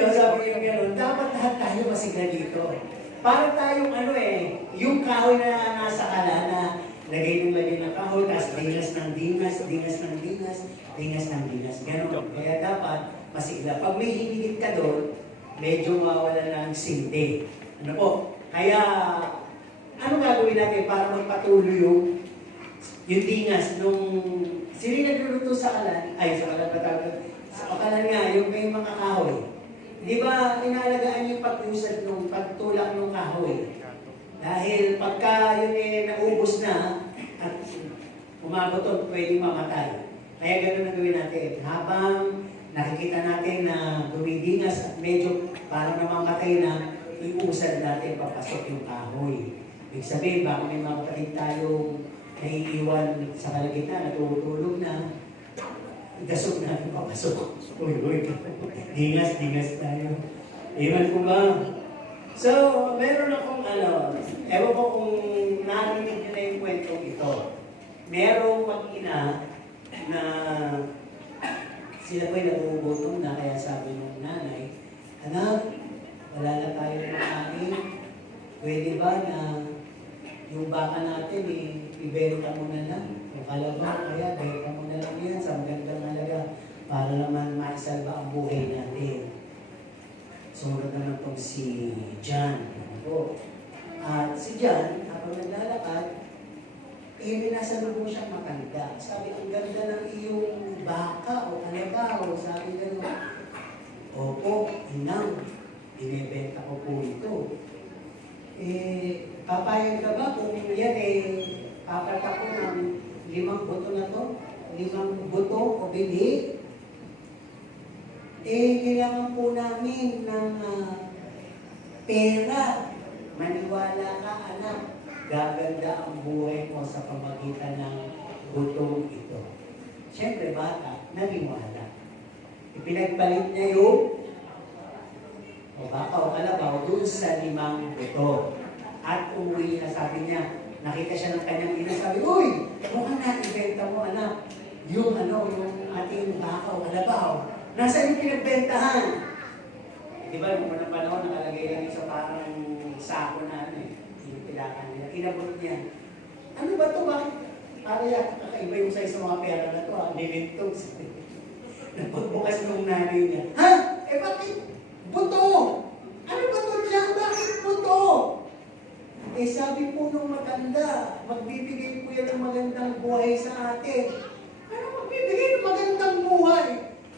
nyo, sabi nyo gano'n, dapat lahat tayo masigla dito. Para tayong yung kahoy na nasa kalana, lagay ng kahoy, tapos dingas ng dingas, dingas ng dingas, dingas ng dingas. Ganon. Kaya dapat masigla. Pag may hinigit ka doon, medyo mawala ng sindi. Ano po? Kaya, ano gagawin natin para magpatuloy yung dingas nung sino nagluluto sa kalan? Ay, sa kalan patawag. Sa kalan nga, yung may mga kahoy. Di ba, inalagaan yung pag-usad nung pagtulak ng kahoy? Dahil pagka yun naubos na, at umaboton, pwedeng mamatay. Kaya gano'n ang gawin natin. Habang nakikita natin na dumidingas at medyo parang namamatay na, iusad natin papasok yung kahoy. Ibig sabihin, baka may mga kapatid tayong naiiwan sa kalagitnaan, natutulog na, gasok natin papasok. Uy, dingas tayo. Iwan ko ba? So, meron akong ewan ko kung narinig nyo na yung kwentong ito. Merong mag-ina na sila po'y nagugutom na, kaya sabi ng nanay, anak, wala na tayo ng kain. Pwede ba na yung baka natin ibenta mo na lang? O kalabaw, kaya benta mo na lang yan sa magandang halaga para naman maisalba ang buhay natin. Sumunod naman itong si John. At si John, habang naglalakad, may nasa lubong siyang matanda. Sabi, ang ganda ng iyong baka o kalabaw. Sabi gano'n, opo, inang, binibenta ko po ito. Papayag ka ba kung yan papatak ko ng 5 buto na to? 5 buto o bili? Kailangan po namin ng pera. Maniwala ka, anak. Gaganda ang buhay mo sa pamagitan ng butong ito. Siyempre, bata, naniwala. Ipinagpalit niya yung baka o kalabaw dun sa 5 buto. At umuwi na, sabi niya, nakita siya ng kanyang ina, sabi, uy, mukhang na-ibenta mo, anak. Yung ating baka o kalabaw. Nasaan yung pinagbentahan? Di ba, nung unang panahon, nakalagay lang sa parang sako na pinapilakan nila. Inabot niya. Ano ba ito? Bakit? Para kakaiba yung size ng mga pera na ito. Nilintog. Napagbukas ng nanay niya. Ha? Bakit? Buto! Ano ba ito niya? Bakit buto? Sabi po nung matanda, magbibigay po yan ng magandang buhay sa atin. Ano magbibigay ng magandang buhay?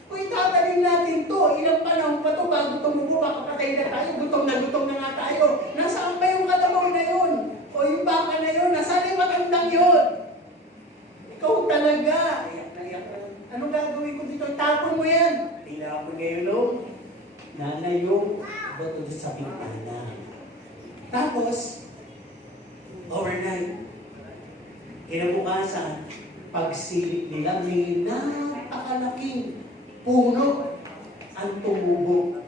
Kung itatanin natin to, ilang panahon pa to bago tumubo, makapatay na tayo, gutom na nga tayo. Nasaan pa yung kalabaw na yun? O yung baka na yun? Nasaan yung magandang yun? Ikaw talaga. Iyak na iyak na. Anong gagawin ko dito? Tapon mo yan. Tinapon ngayon, no? Nanay yung bato sa bintana. Tapos, overnight, kinabukasan, pagsilip nila, may napakalaking puno ang tumubo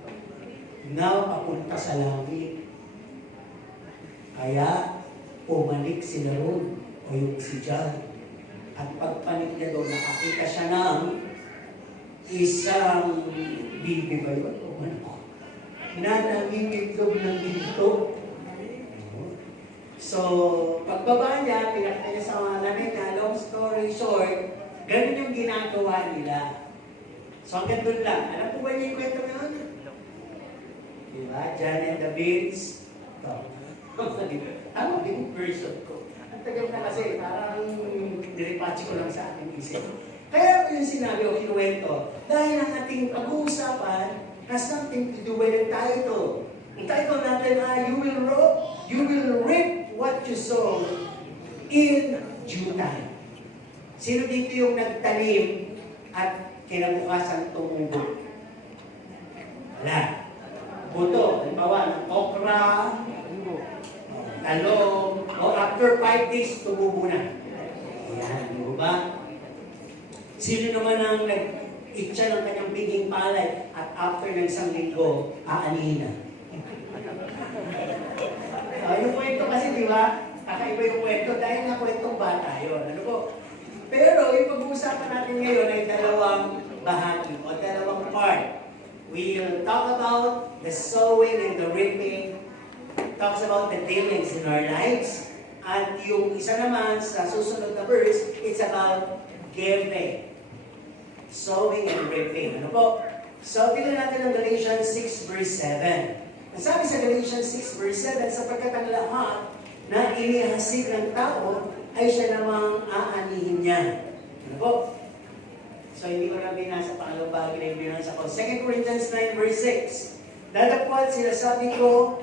na papunta sa langit. Kaya, pumalik sila ron, o yung si John. At pagpanik niya doon, nakakita siya ng isang bibi ba yun? Na nangingitlog ng ginto. So, pagbaba niya, pinakita niya sa mga nanay na, long story short, ganun yung ginagawa nila. So, hanggang doon lang. Alam po ba niya yung kwento ngayon? Diba? John and the Beans. Ito. Tama din yung version ko. Ang tagal na kasi, parang niripachi ko lang sa ating isip. Kaya ko yung sinabi o kinuwento, dahil ang ating pag-uusapan has something to do with the title. Ang title natin ay, You will reap what you sow in due time. Sino dito yung nagtanim at kinabukasan tumubo? Wala. Buto, halimbawa, ng okra, talong, o after 5 days, tumubo na. Ayan, di ba? Sino naman ang nag-itcha ng kanyang biging palay at after ng 1 linggo, aanihin na? Yung kwento kasi, di ba? Kakaiba yung kwento dahil na kwentong bata yun. Ano po? Pero yung pag-uusapan natin ngayon ay 2 bahagi o 2 part. we'll talk about the sowing and the reaping. Talks about the dealings in our lives. At yung isa naman sa susunod na verse, it's about giving. Sowing and reaping. Ano po? So, tingnan natin ang Galatians 6 verse 7. Ang sabi sa Galatians 6 verse 7, sapagkat ang lahat na inihasik ng tao ay siya namang aanihin niya. Ano po? So, hindi ko na binasa pangalawang bahagi na yung binasa ko. 2 Corinthians 9 verse 6. Datapwat sinasabi ko,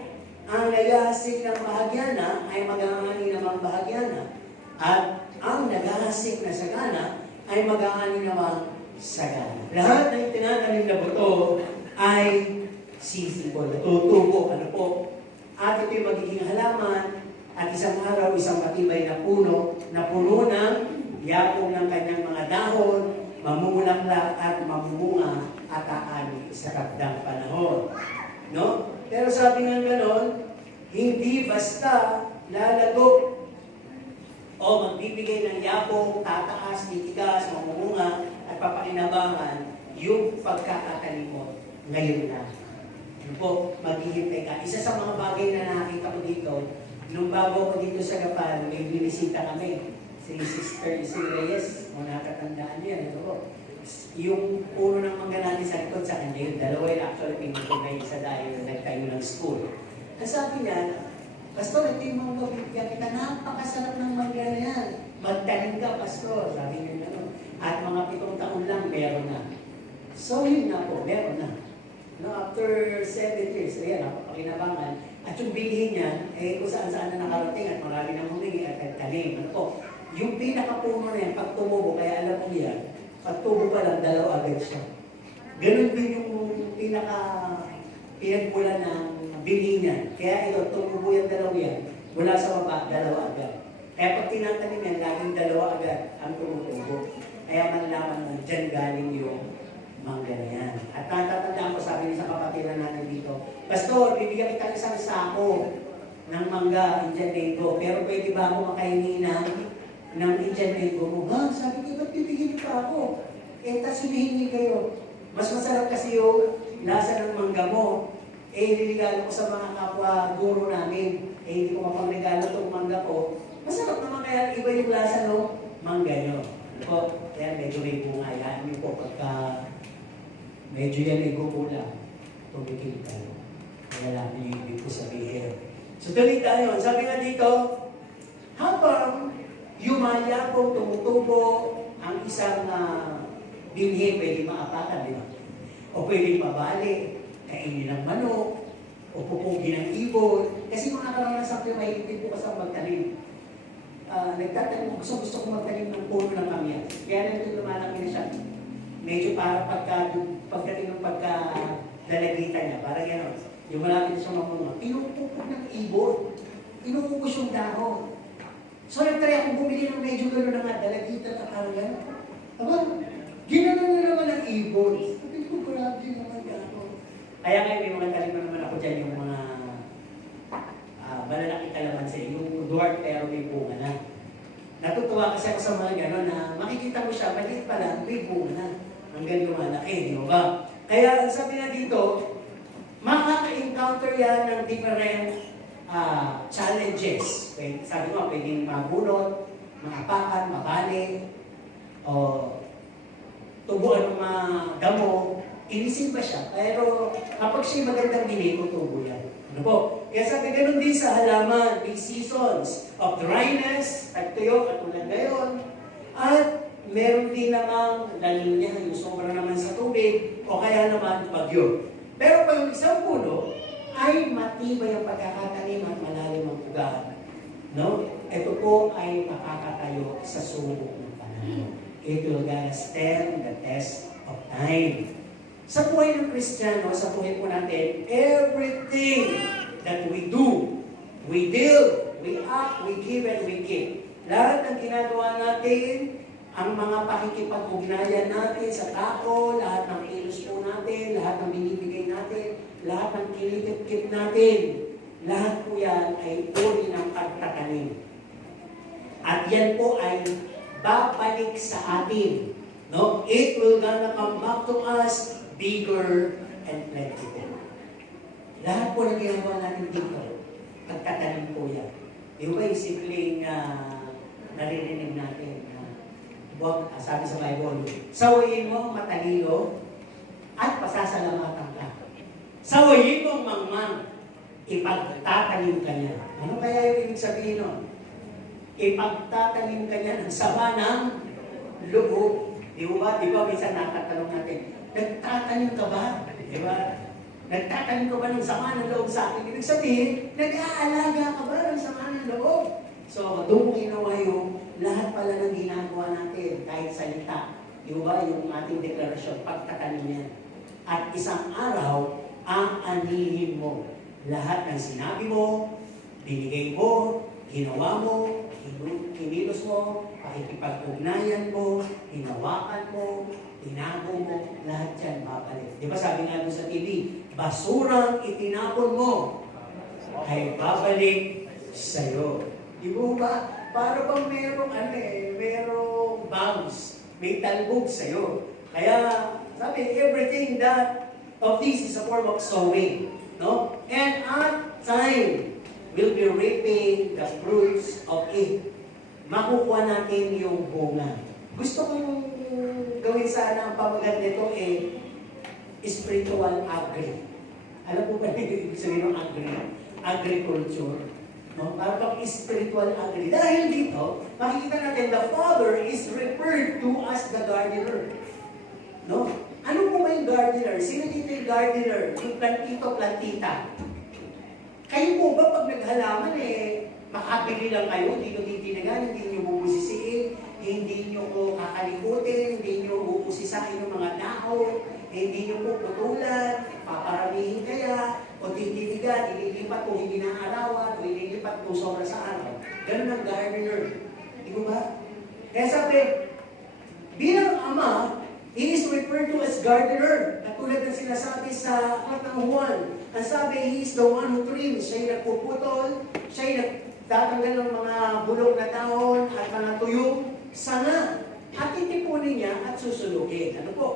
ang naghahasik ng bahagyana ay mag-aani namang bahagyana. At ang naghahasik na sagana ay mag-aani namang sagana. Lahat ng tinatanim na buto ay sisibol, natutubo. Ano po? At ito'y magiging halaman at isang araw, isang matibay na puno ng yapong ng kanyang mga dahon, mamumulaklak at mamumunga at aani sa takdang panahon. No? Pero sabi nga ganon, hindi basta lalago o magbibigay ng yapong, tataas, titigas, mamumunga at papakinabangan yung pagkakatanim mo ngayon na. Ano po, maghihintay ka. Isa sa mga bagay na nakita ko dito, nung bago ko dito sa Gapan, may binisita kami. Si Sister Reyes, kung nakatandaan niya, ano po. Yung puno ng mangga natin sa likod sa kanya, yung dalawa yung actually pinagpunay isa dahil nagtayo ng school. Ang sabi niya, Pastor, ito yung mangga bibigyan kita, napakasarap ng mangga na yan. Magtanim ka, Pastor. Sabi niya gano'n. At mga 7 taon lang, meron na. So yun na po, meron na. No, after 7 years, ayan, napakinabangan. At yung bilihin niya, kung saan-saan na nakarating at marami nang humingi at nagtanim. Ano po? Yung pinakapuno na yan, pag tumubo, kaya alam mo yan, pag tubo pa lang, 2 agad siya. Ganun din yung pinagmula ng bili niya. Kaya ito, tumubo yung 2 yan. Mula sa baba, 2 agad. Kaya pag tinatanim yan, laging 2 agad ang tumutubo. Kaya malalaman mo, dyan galing yung mangga na yan. At natatandaan ko, sabi niya sa kapatiran natin dito, Pastor, bibigyan kita isang sako ng mangga, Indian mango, pero pwede ba ako makainin ng Indian mango mo? Ha? Sabi ko, ba't bibigyan pa ako? Tas humihingi kayo. Mas masarap kasi yung lasa ng mangga mo. Niligalo ko sa mga kapwa guro namin. Hindi ko mapangregalo itong mangga ko. Masarap naman kaya iba yung lasa ng mangga nyo. Ako, kaya medyo may bunga yan. Yung po pagka medyo yan ay gumula, tumikim tayo. Wala na yung ibig ko sabihin. So tuloy tayo. Sabi nga dito, habang yumayapong tumutubo ang isang binhi, pwede maapakan, di ba? O pwede mabali, kainin ng manok, o pupugin ng ibon. Kasi mga karanasan ko, mahigpit po kasi magtanim. Nagtatanim, gusto ko magtanim ng puno ng kamyan. Kaya nito lumalaki na siya. Medyo para pagdating ng pagkadalagitan niya, parang gano'n. Yung malapit siya mamunga, pinupupog ng ibon. Inuubos yung dahon. So nagtry akong bumili ng medyo gano'n na nga, dalagitan at parang gano'n. Aba, ginanon na naman ang ibon. Sabi ko, grabe naman gano'n. Kaya ngayon may mga talima naman ako dyan, yung mga malalaki kalamansi, yung dwarf pero may bunga na. Natutuwa kasi ako sa mga gano'n na makikita mo siya, maliit pa lang, may bunga na. Hanggang lumalaki, di ba? Kaya sabi na dito, makaka-encounter yan ng different challenges. Okay? Sabi mo, pwedeng mabunot, maapakan, mabali, o tubuan ng mga damo, inisin ba siya? Pero kapag siya magandang bili, tutubo yan. Ano po? Kaya sabi ganun din sa halaman, may seasons of dryness, tagtuyo, katulad ngayon, at meron din namang lalinya, yung sobra naman sa tubig, o kaya naman bagyo. Pero pag yung isang puno, ay matibay ang pagkakatanim at malalim ang ugat. No? Ito po ay makakatayo sa subok ng panahon. It will gonna stand the test of time. Sa buhay ng Kristiyano, sa buhay po natin, everything that we do, we build, we act, we give, and we give. Lahat ng ginagawa natin, ang mga pakikipag-ugnayan natin sa tao, lahat ng kilos po natin, lahat ng binibigay natin, lahat ng kinikip-kip natin, lahat po yan ay uri ng pagtatanim. At yan po ay babalik sa atin. No? It will gonna come back to us bigger and plentiful. Lahat po na ginagawa natin dito, pagtatanim po yan. Di ba yung simpleng naririnig natin na sabi sa Bible, sawayin mo ang matalino at pasasalamatan ka. Sawayin mo ang mangmang, ipagtatanim ka niya. Ano kaya yung ibig sabihin nun? Ipagtatanim ka niya ng sama ng loob. Di ba? Minsan natatanong natin, nagtatanim ka ba? Di ba? Nagtatanim ka ba ng sama ng loob sa akin? Ibig sabihin, nag-aalaga ka ba ng sama ng loob? So, doon ginawa yung lahat pala ng ginagawa natin, kahit salita. Di ba? Yung ating deklarasyon, pagtatanim yan. At isang araw, ang anihin mo. Lahat ng sinabi mo, binigay mo, ginawa mo, kinilos mo, pakikipag-ugnayan mo, hinawakan mo, tinago mo, lahat yan babalik. Di ba sabi nga doon sa TV, basurang itinapon mo ay babalik sa'yo. Di ba? Para bang merong bounce, may talbog sa'yo. Kaya sabi, everything that of this is a form of sowing. No? And at time, we'll be reaping the fruits of it. Makukuha natin yung bunga. Gusto kong gawin sana ang pamagat nito spiritual agri. Alam po ba ibig sabihin ng agri? Agriculture. No? Para pang spiritual agri. Dahil dito, makikita natin the Father is referred to as the gardener. No? Ano po ba yung gardener? Sino dito yung gardener? Yung plantito, plantita. Kayo po ba pag naghalaman makabili lang kayo, hindi nyo titinagan, hindi nyo bubusisiin, hindi nyo ko kakalikutin, hindi nyo bubusisain yung mga tao, hindi nyo po putulan, paparamihin kaya, o titinigan, ililipat kung hindi na arawan, o ililipat kung sobra sa araw. Ganun ang gardener. Di ba ba? Kaya sabi, bilang ama, he is referred to as gardener. Katulad ng sinasabi sa aklat ng Juan. Ang sabi, he is the one who trims. Siya yung nagpuputol, siya yung nagtatanggal ng mga bulok na dahon at mga tuyong sanga. At titipunin niya at susunugin. Ano po?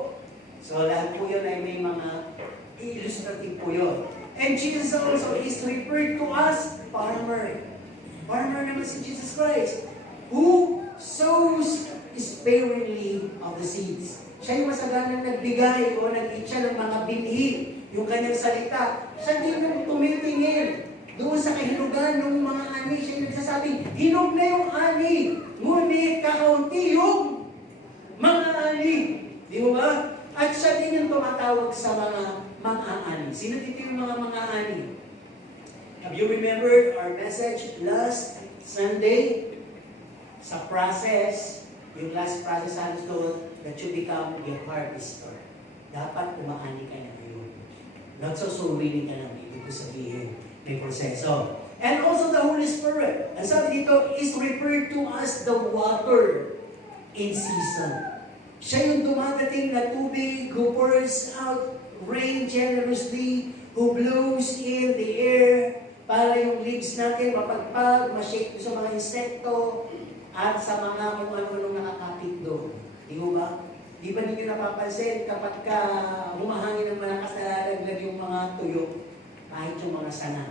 So lahat po yun ay may mga illustrative po yun. And Jesus also is referred to as farmer. Farmer naman si Jesus Christ, who sows sparingly of the seeds. Siya yung masaganang nagbigay o nag-itcha ng mga binhi, yung kanyang salita. Siya din yung tumitingin doon sa kahilugan ng mga ani. Siya yung nagsasabi, hinog na yung ani, ngunit kakaunti yung mga ani. Di ba? At siya din yung tumatawag sa mga ani. Sino dito yung mga ani? Have you remembered our message last Sunday? Sa process, yung last process halos doon, that you become a harvester. Dapat umaani ka na ngayon. Nagsusuwili ka na, ibig ko sabihin, may proseso. And also the Holy Spirit. Ang sabi dito is referred to as the water in season. Siya yung dumadating na tubig who pours out rain generously, who blows in the air para yung leaves natin mapagpag, ma-shake sa mga insekto, at sa mga kung ano-anong nakakapit doon. Di ba? Di ba ninyo napapansin kapag humahangin ng malakas na lalaglag yung mga tuyo, kahit yung mga sana.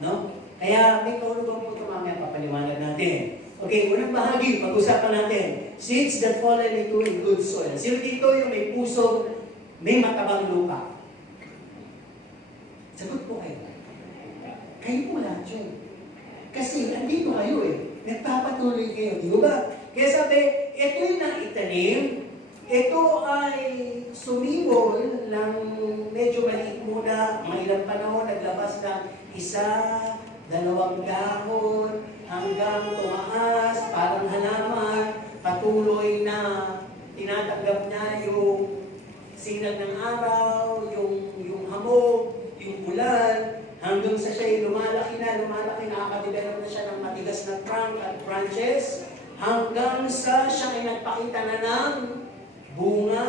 No? Kaya may kaulubang po ito mamaya papaliwanag natin. Okay, unang bahagi, pag-usapan natin. Seeds that fallen into a good soil. Sino dito yung may puso, may matabang lupa? Sagot po kayo. Kayo po lahat yun. Kasi andito kayo nagpapatuloy kayo, di ba? Kaya sabi, ito yung naitanim, ito ay sumibol ng medyo maliit muna, mga ilang panahon, naglabas ng 1, 2 dahon, hanggang tumaas, parang halaman, patuloy na tinatanggap niya yung sinag ng araw, yung hamog, yung ulan, hanggang sa siya'y lumalaki na, nakakadevelop na siya ng matigas na trunk at branches, hanggang sa siya ay nagpakita na ng bunga,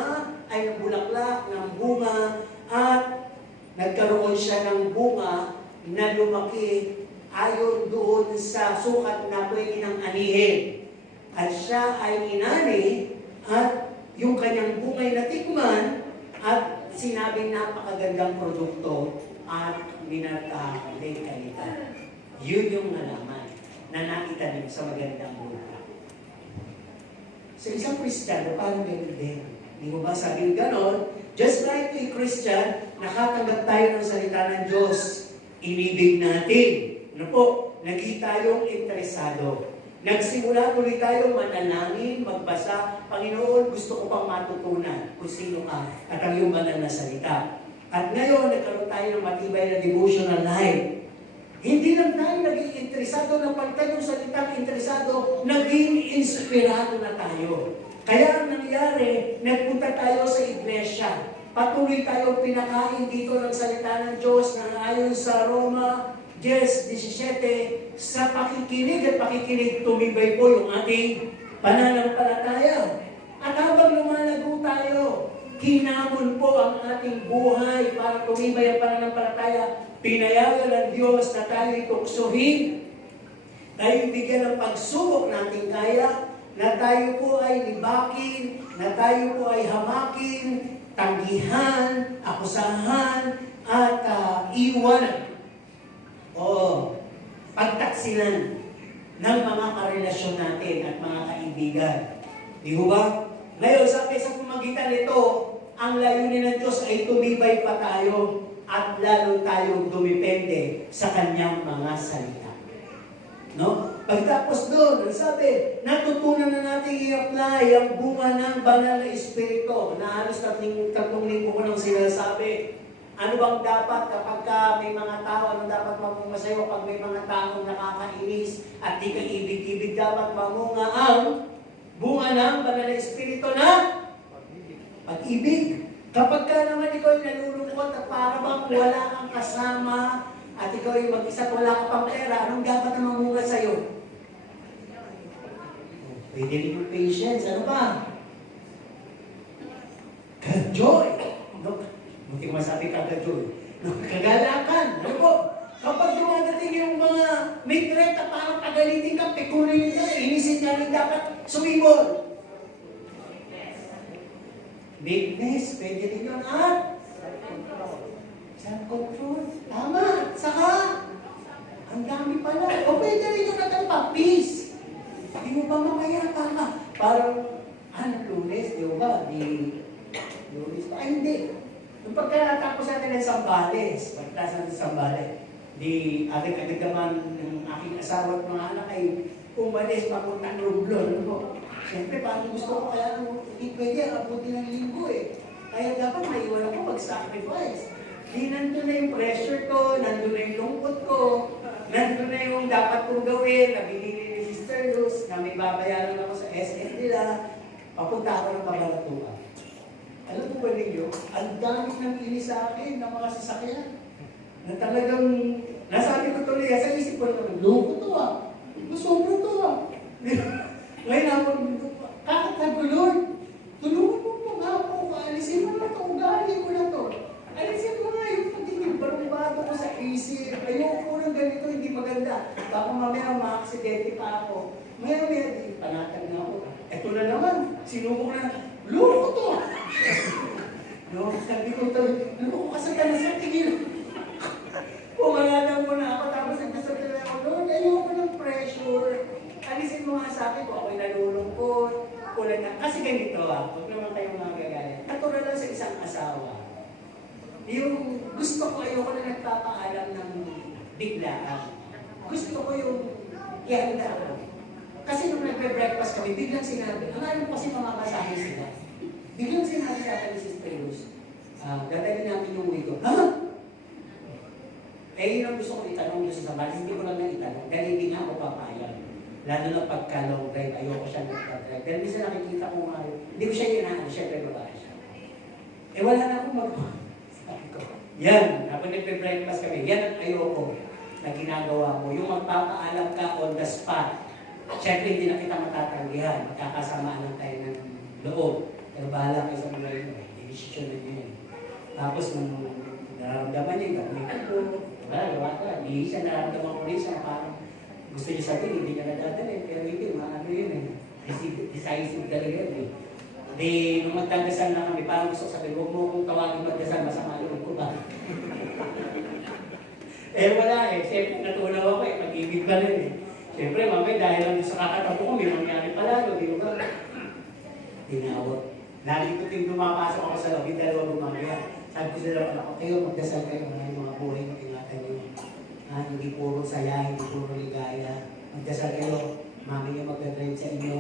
ay nabulaklak ng bunga, at nagkaroon siya ng bunga na lumaki ayon doon sa sukat na pwede ng anihin. At siya ay inani, at yung kanyang bungay natikman, at sinabing napakagandang produkto at minatahalik kalidad. Yun yung nalaman na naitanim sa magandang lupa. Sa isang Kristiyano, parang ganun din. Di mo ba sabihin ganon? Just like a Christian, nakatanggap tayo ng salita ng Diyos. Inibig natin. Ano po? Naging tayong interesado. Nagsimula tuloy tayong manalangin, magbasa. Panginoon, gusto ko pang matutunan kung sino ka at ang iyong banal na salita. At ngayon, nagkaroon tayo ng matibay na devotional life. Hindi lang tayo naging interesado na palitan yung salitang interesado, naging inspirado na tayo. Kaya ang nangyari, nagpunta tayo sa iglesia. Patuloy tayong pinakain dito ng salita ng Diyos na ayon sa Roma 10:17, sa pakikinig at pakikinig tumibay po yung ating pananampalataya. At habang lumalago tayo, kinamon po ang ating buhay para tumibay ang pananampalataya. Pinayagan ng Diyos na tayo'y tuksohin, tayo'y bigyan ng pagsubok natin kaya, na tayo po ay libakin, na tayo po ay hamakin, tanggihan, akusahan, at iwanan. O pagtaksilan ng mga karelasyon natin at mga kaibigan. Di ba? Ngayon, sa pamagitan nito, ang layunin ng Diyos ay tumibay pa tayo at lalo tayong dumipende sa Kanyang mga salita. No? Pagtapos doon, sabi, natutunan na natin i-apply ang bunga ng banal na Espiritu. Na halos tatlong linggo ko nang sinasabi. Ano bang dapat kapag may mga tao, ano dapat mamunga sa'yo pag may mga taong nakakainis at di ka ibig-ibig, dapat mamunga ang bunga ng banal na Espiritu na pag-ibig. Kapag ka naman ikaw ay nalulungkot at para bang wala kang kasama at ikaw ay mag-isa at wala ka pang pera, anong dapat na mamunga sa'yo? Pwede rin yung patience. Ano ba? Ka-joy. Hindi ko masabi ka-joy. Kagalakan. Ano po? Kapag dumadating yung mga may threat at parang pagalitin ka, pekunin ka, inisin ka rin dapat sumibol. Meekness, pwede rin yun. At self-control. Tama. Saka, ang dami pala. O pwede rin yung natalpa. Peace. Hindi mo ba mamaya? Tama. Parang, Lunes, di ba? Lunes pa. Ay, hindi. Nung pagkatapos natin ng Sambales, pagkatapos natin ng Sambales, agad-agad naman ng aking asawa at mga anak ay umalis papuntang Romblon. Ano po? Siyempre, parang gusto ko kaya hindi pwede, abuti ng linggo eh. Kaya dapat maiwan ako mag-sacrifice. Di nandun na yung pressure ko, nandun na yung lungkot ko, nandun na yung dapat kong gawin, na binili ni Sister Luz, na may babayaran ako sa SM nila, papunta ako ng Camaratuan. Alam mo ba ninyo, ang dami ng inis sa akin ng mga sasakyan. Na talagang, nasabi ko tuloy, sa isip ko naman, lungkot to sobro to Ngayon ako, kakatag ko, Lord, tulungan mo po nga ako, alisin mo na ito, ugali ko na to. Alisin mo nga yung pagiging barumbado ko sa isip. Ayoko ko ng ganito, hindi maganda. Baka mamaya ma-aksidente pa ako. Maya-maya, di panatag na ako. Ito na naman, sinubok na, loko to. No, sabi ko ito, loko ka sa tanas tingin. Pumalanan mo na ako, tapos nagsasabi na ako, Lord, ayoko ng pressure. Alisin mo nga sa akin kung ako'y nalulungkot, kulang na. Kasi ganito huwag naman kayong mga gagaya. Natural lang sa isang asawa. Yung gusto ko, ayoko na nagpapaalam ng biglaan. Gusto ko yung ihanda ako. Kasi nung nagbe-breakfast kami, biglang sinabi, ang alam ko kasi mamabasahin sila. Biglang sinabi sa akin ni Sister Luz, dadalhin natin yung wig ko. Ha? Yun ang gusto ko itanong doon sa Sambales. Hindi ko lang na itanong. Dahil hindi nga ako papayag. Lalo na pagka long drive, ayoko siya nagpa-drive. Dahil minsan nakikita ko nga, hindi ko siya yun syempre babae siya. Wala na akong sabi ko, yan, kapag nagpe-breakfast kami, yan ang ayoko na ginagawa mo. Yung magpapaalam ka on the spot. Syempre hindi na kita matatanggihan. Magkakasamaan lang tayo ng loob. Pero bahala kayo sa mga yun. Decision na yun. Tapos nung nararamdaman niya, gawin ko. Hindi siya nararamdaman ko rin siya. Parang gusto niya sabihin, hindi niya nadadali. Pero hindi, maano yun eh. Decisive talaga yun eh. Di, nung magdadasal na kami, parang gusto ko sabihin, huwag mo kong tawagin magdasal, masama loob ko ba? Wala eh. Siyempre, natunaw ako eh. Pag-ibig pa rin eh. Siyempre, mamay, dahil lang sa kakatapo ko, may mangyari palalo, di ba? Tinawag. Lagi ko ting dumapasok ako sa loob, yung dalawa gumagaya. Sabi ko sa dalawa, ako, kayo, magdasal kayo, mga buhay na ingatan nyo. Hindi puro saya, hindi puro ligaya. Magdasal kayo, mami nyo magdadrive sa inyo.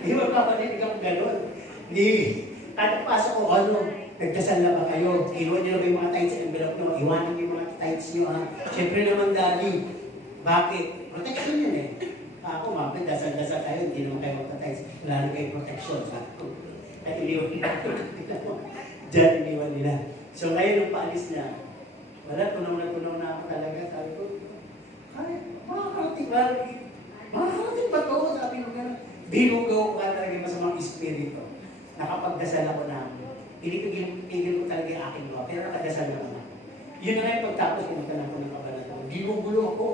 Di ba papanilig ako gano'n? Hindi. Tatapasok ko, ano, nagdasal na ba kayo? Iwan nyo na ba yung mga tights sa envelope nyo? Iwanan nyo yung mga tights nyo, ha? Siyempre naman, daddy. Bakit? Protection yun eh. Ako, mami, dasal-dasal kayo, hindi naman kayo magta-tights. Wala na kayo protection, sabi ko. At iniwan nila. Diyan, iniwan nila. So ngayon, nung paalis niya, wala, tunaw na ako talaga. Sabi ko, ay, makakarating ba to? Sabi ko gano'n. Binugaw ko talaga yung masamang espiritu. Nakapagdasal ako na, pinipigil ko talaga yung aking gawa, pero nakadasal naman ako. Yun na nga yung pagtapos, pumunta na ako ng kabanatang. Ginugulo ako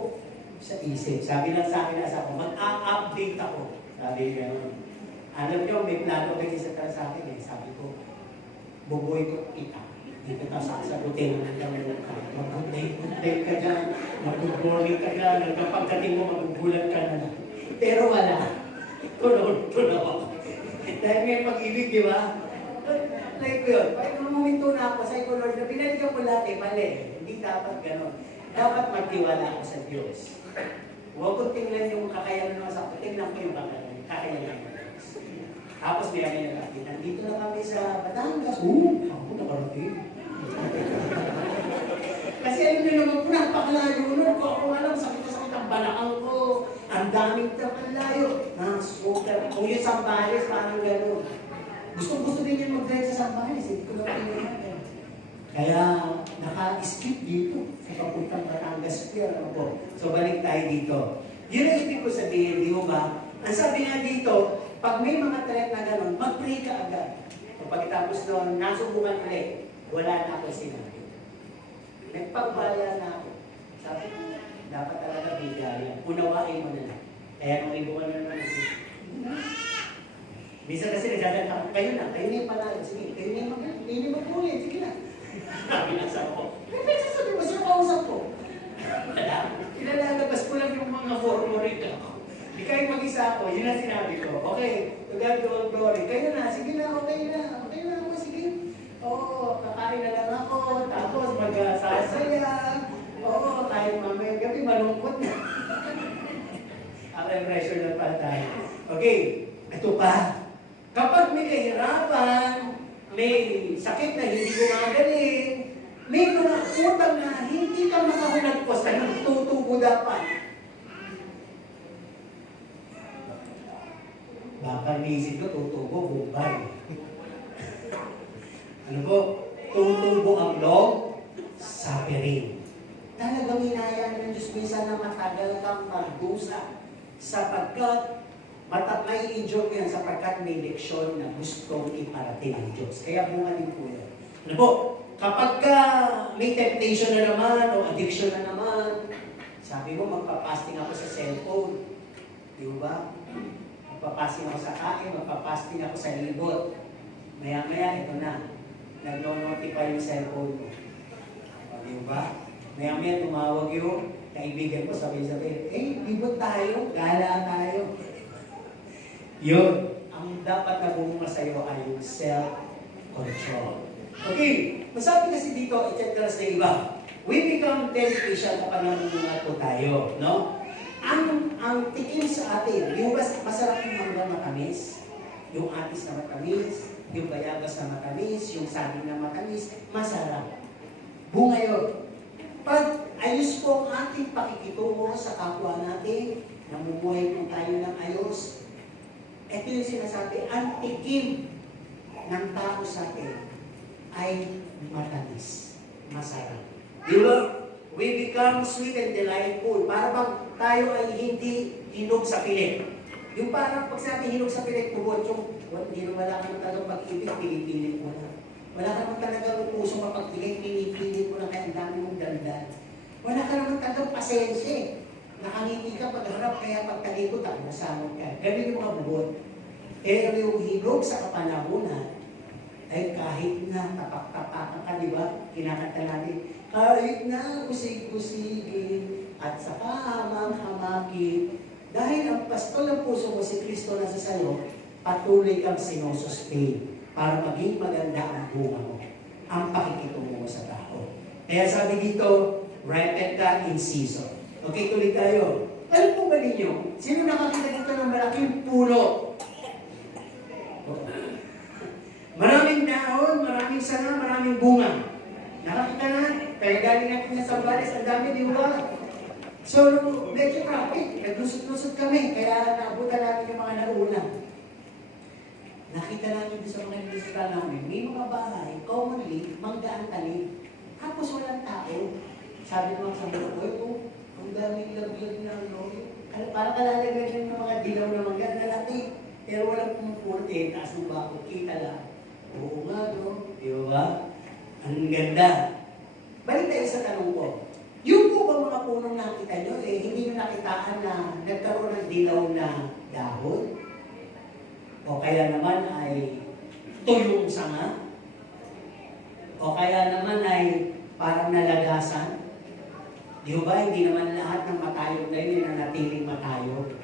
sa isip. Sabi lang sa akin, asa ko, mag-update ako. Sabi gano'n. Alam nyo, may plano kayo sa akin eh. Sabi ko, buboy ko kita. Hindi kita sasagutin ng kamulong ka. Mag-good ka dyan. Mag-good morning ka dyan. Pagdating mo, magugulat ka na. Pero wala. Tunaw ako. Dahil may pag-ibig, di ba? Like ko yun. Parang momento na ako sa Lord na pinaligan ko lahat eh, mali. Hindi dapat gano'n. Dapat magtiwala ako sa Diyos. Huwag kong tingnan yung kakayanan ng sa tingnan ko yung kakayanan ng Diyos. Tapos may kami nagkakit. Nandito na kami sa Batangas. Ako nakarating. Kasi alam nyo naman po, napakalayo nun ko. Ako alam, sakit ang balakang ko. Ang daming napalayo. Super. Kung yung Sambales, parang gano'n. Gusto din yan mag-drive sa Sambales. Hindi ko lang pinag. Kaya, naka-skip dito sa papuntang Batangas Pier. So, balik tayo dito. Yun ang ibig ko sabihin, di ba? Ang sabi nga dito, pag may mga threat na gano'n, mag-pray ka agad. So, pagkatapos doon, nasubukan ulit, wala na ako sinabi. Nagpagbala na ako. Sabi ko, dapat talaga bigaya. Unawain mo na lang. Kaya nung ibukan na naman, minsan kasi nagsasabi ako, kayo na yung panalo. Sige, kayo na yung magaling. Kayo na yung mag-ulit. Sige na. Sabi na sa ako. Kaya sasabi mo, sino kausap ko? Wala. Ilalabas ko lang yung mga formulate ako. Di kayo mag-isa ako, yun ang sinabi ko. Okay, to God be all glory. Kayo na, sige na, okay na. Okay na ako, sige. Oo, kakain na lang ako. Tapos mag-sasaya. Oo, tayo mamaya gabi, malungkot na. Pressure na pala tayo. Okay, ito pa. Kapag may kahirapan, may sakit na hindi gumagaling, may mga utang na hindi ka makahulagpos na nagtutubo dapat. Baka naisip ko, tutubo, bumbay. Ano po? Tutubo ang loob, suffering. Talagang hinayaan ng Diyos minsan na matagal kang magdusa sapagkat mai-enjoy ko yan sapagkat may leksyon na gustong iparating ng Diyos. Kaya bunga din po yan. Ano po? Kapag may temptation na naman o addiction na naman, sabi mo, magpapasting ako sa cellphone. Di ba? Magpapasting ako sa kain, magpapasting ako sa libot. Maya-maya, ito na. Nagno-notify yung cellphone mo. Di ba? Maya-maya, tumawag yung kaibigan ko, sabi-sabi, libot tayo, gala tayo. Yun, ang dapat na bumunga sa'yo ay yung self-control. Okay, masabi kasi dito, i-check sa iba. We become very patient kapag namunga po tayo, no? Ang tikim sa atin, yung masarap yung mangga matamis, yung atis na matamis, yung bayabas na matamis, yung saging na matamis, masarap. Bunga yun. Pag ayos po ang ating pakikitungo sa kapwa natin, namumuhay po tayo ng ayos, ito yung sinasabi, ang tikim ng tao sa atin ay matamis, masarap. Di ba? We become sweet and delightful. Para bang tayo ay hindi hinog sa pilit. Yung parang pag sabi hinog sa pilit, kubot yung wala ka ng talagang pag-ibig, pinipilit mo na. Wala ka naman talagang pusong mapagbigay, pinipilit mo na kaya ang dami mong daldal. Wala ka naman talagang pasensya. Nakangiti ka pagharap, kaya pagtalikod ako, nasanod ka. Ganun yung mga bubot. Pero yung higog sa kapanahunan, ay kahit na tapak-tapakan ka, di ba? Kinakanta natin, kahit na usig-usigin at sa kahamang-hamakin, dahil ang pastol ng puso mo si Kristo na sa sayo, patuloy kang sinusustain para maging maganda ang bunga mo, ang pakikitungo mo sa tao. Kaya sabi dito, ripen ka in season. Okay, tuloy tayo. Alam po ba ninyo, sino nakakita dito ng malaking puno? Maraming dahon, maraming sanga, maraming bunga. Nakakita na, kaya galing natin na sa Bales, ang dami, di ba? So, medyo traffic, naglusot-lusot kami, kaya naabutan natin yung mga nauna. Nakita natin sa mga industry namin, may mga bahay, commonly, mangga ang talim. Tapos walang tao. Sabi ng mga sabi ko, ang daming laglag na parang kalalaglag ng mga dilaw na mangga na laki. Pero walang pumuputi, taas ng bakot, kita lang. Oo nga, no? Di ba? Ang ganda. Balik tayo sa tanong ko. Yung po ba mga punong nakita nyo, hindi nyo nakitaan na nagkaroon ng dilaw na dahon? O kaya naman ay tuyong sanga? O kaya naman ay parang nalagasan? Di ba? Hindi naman lahat ng matayog na yun na natiling matayog.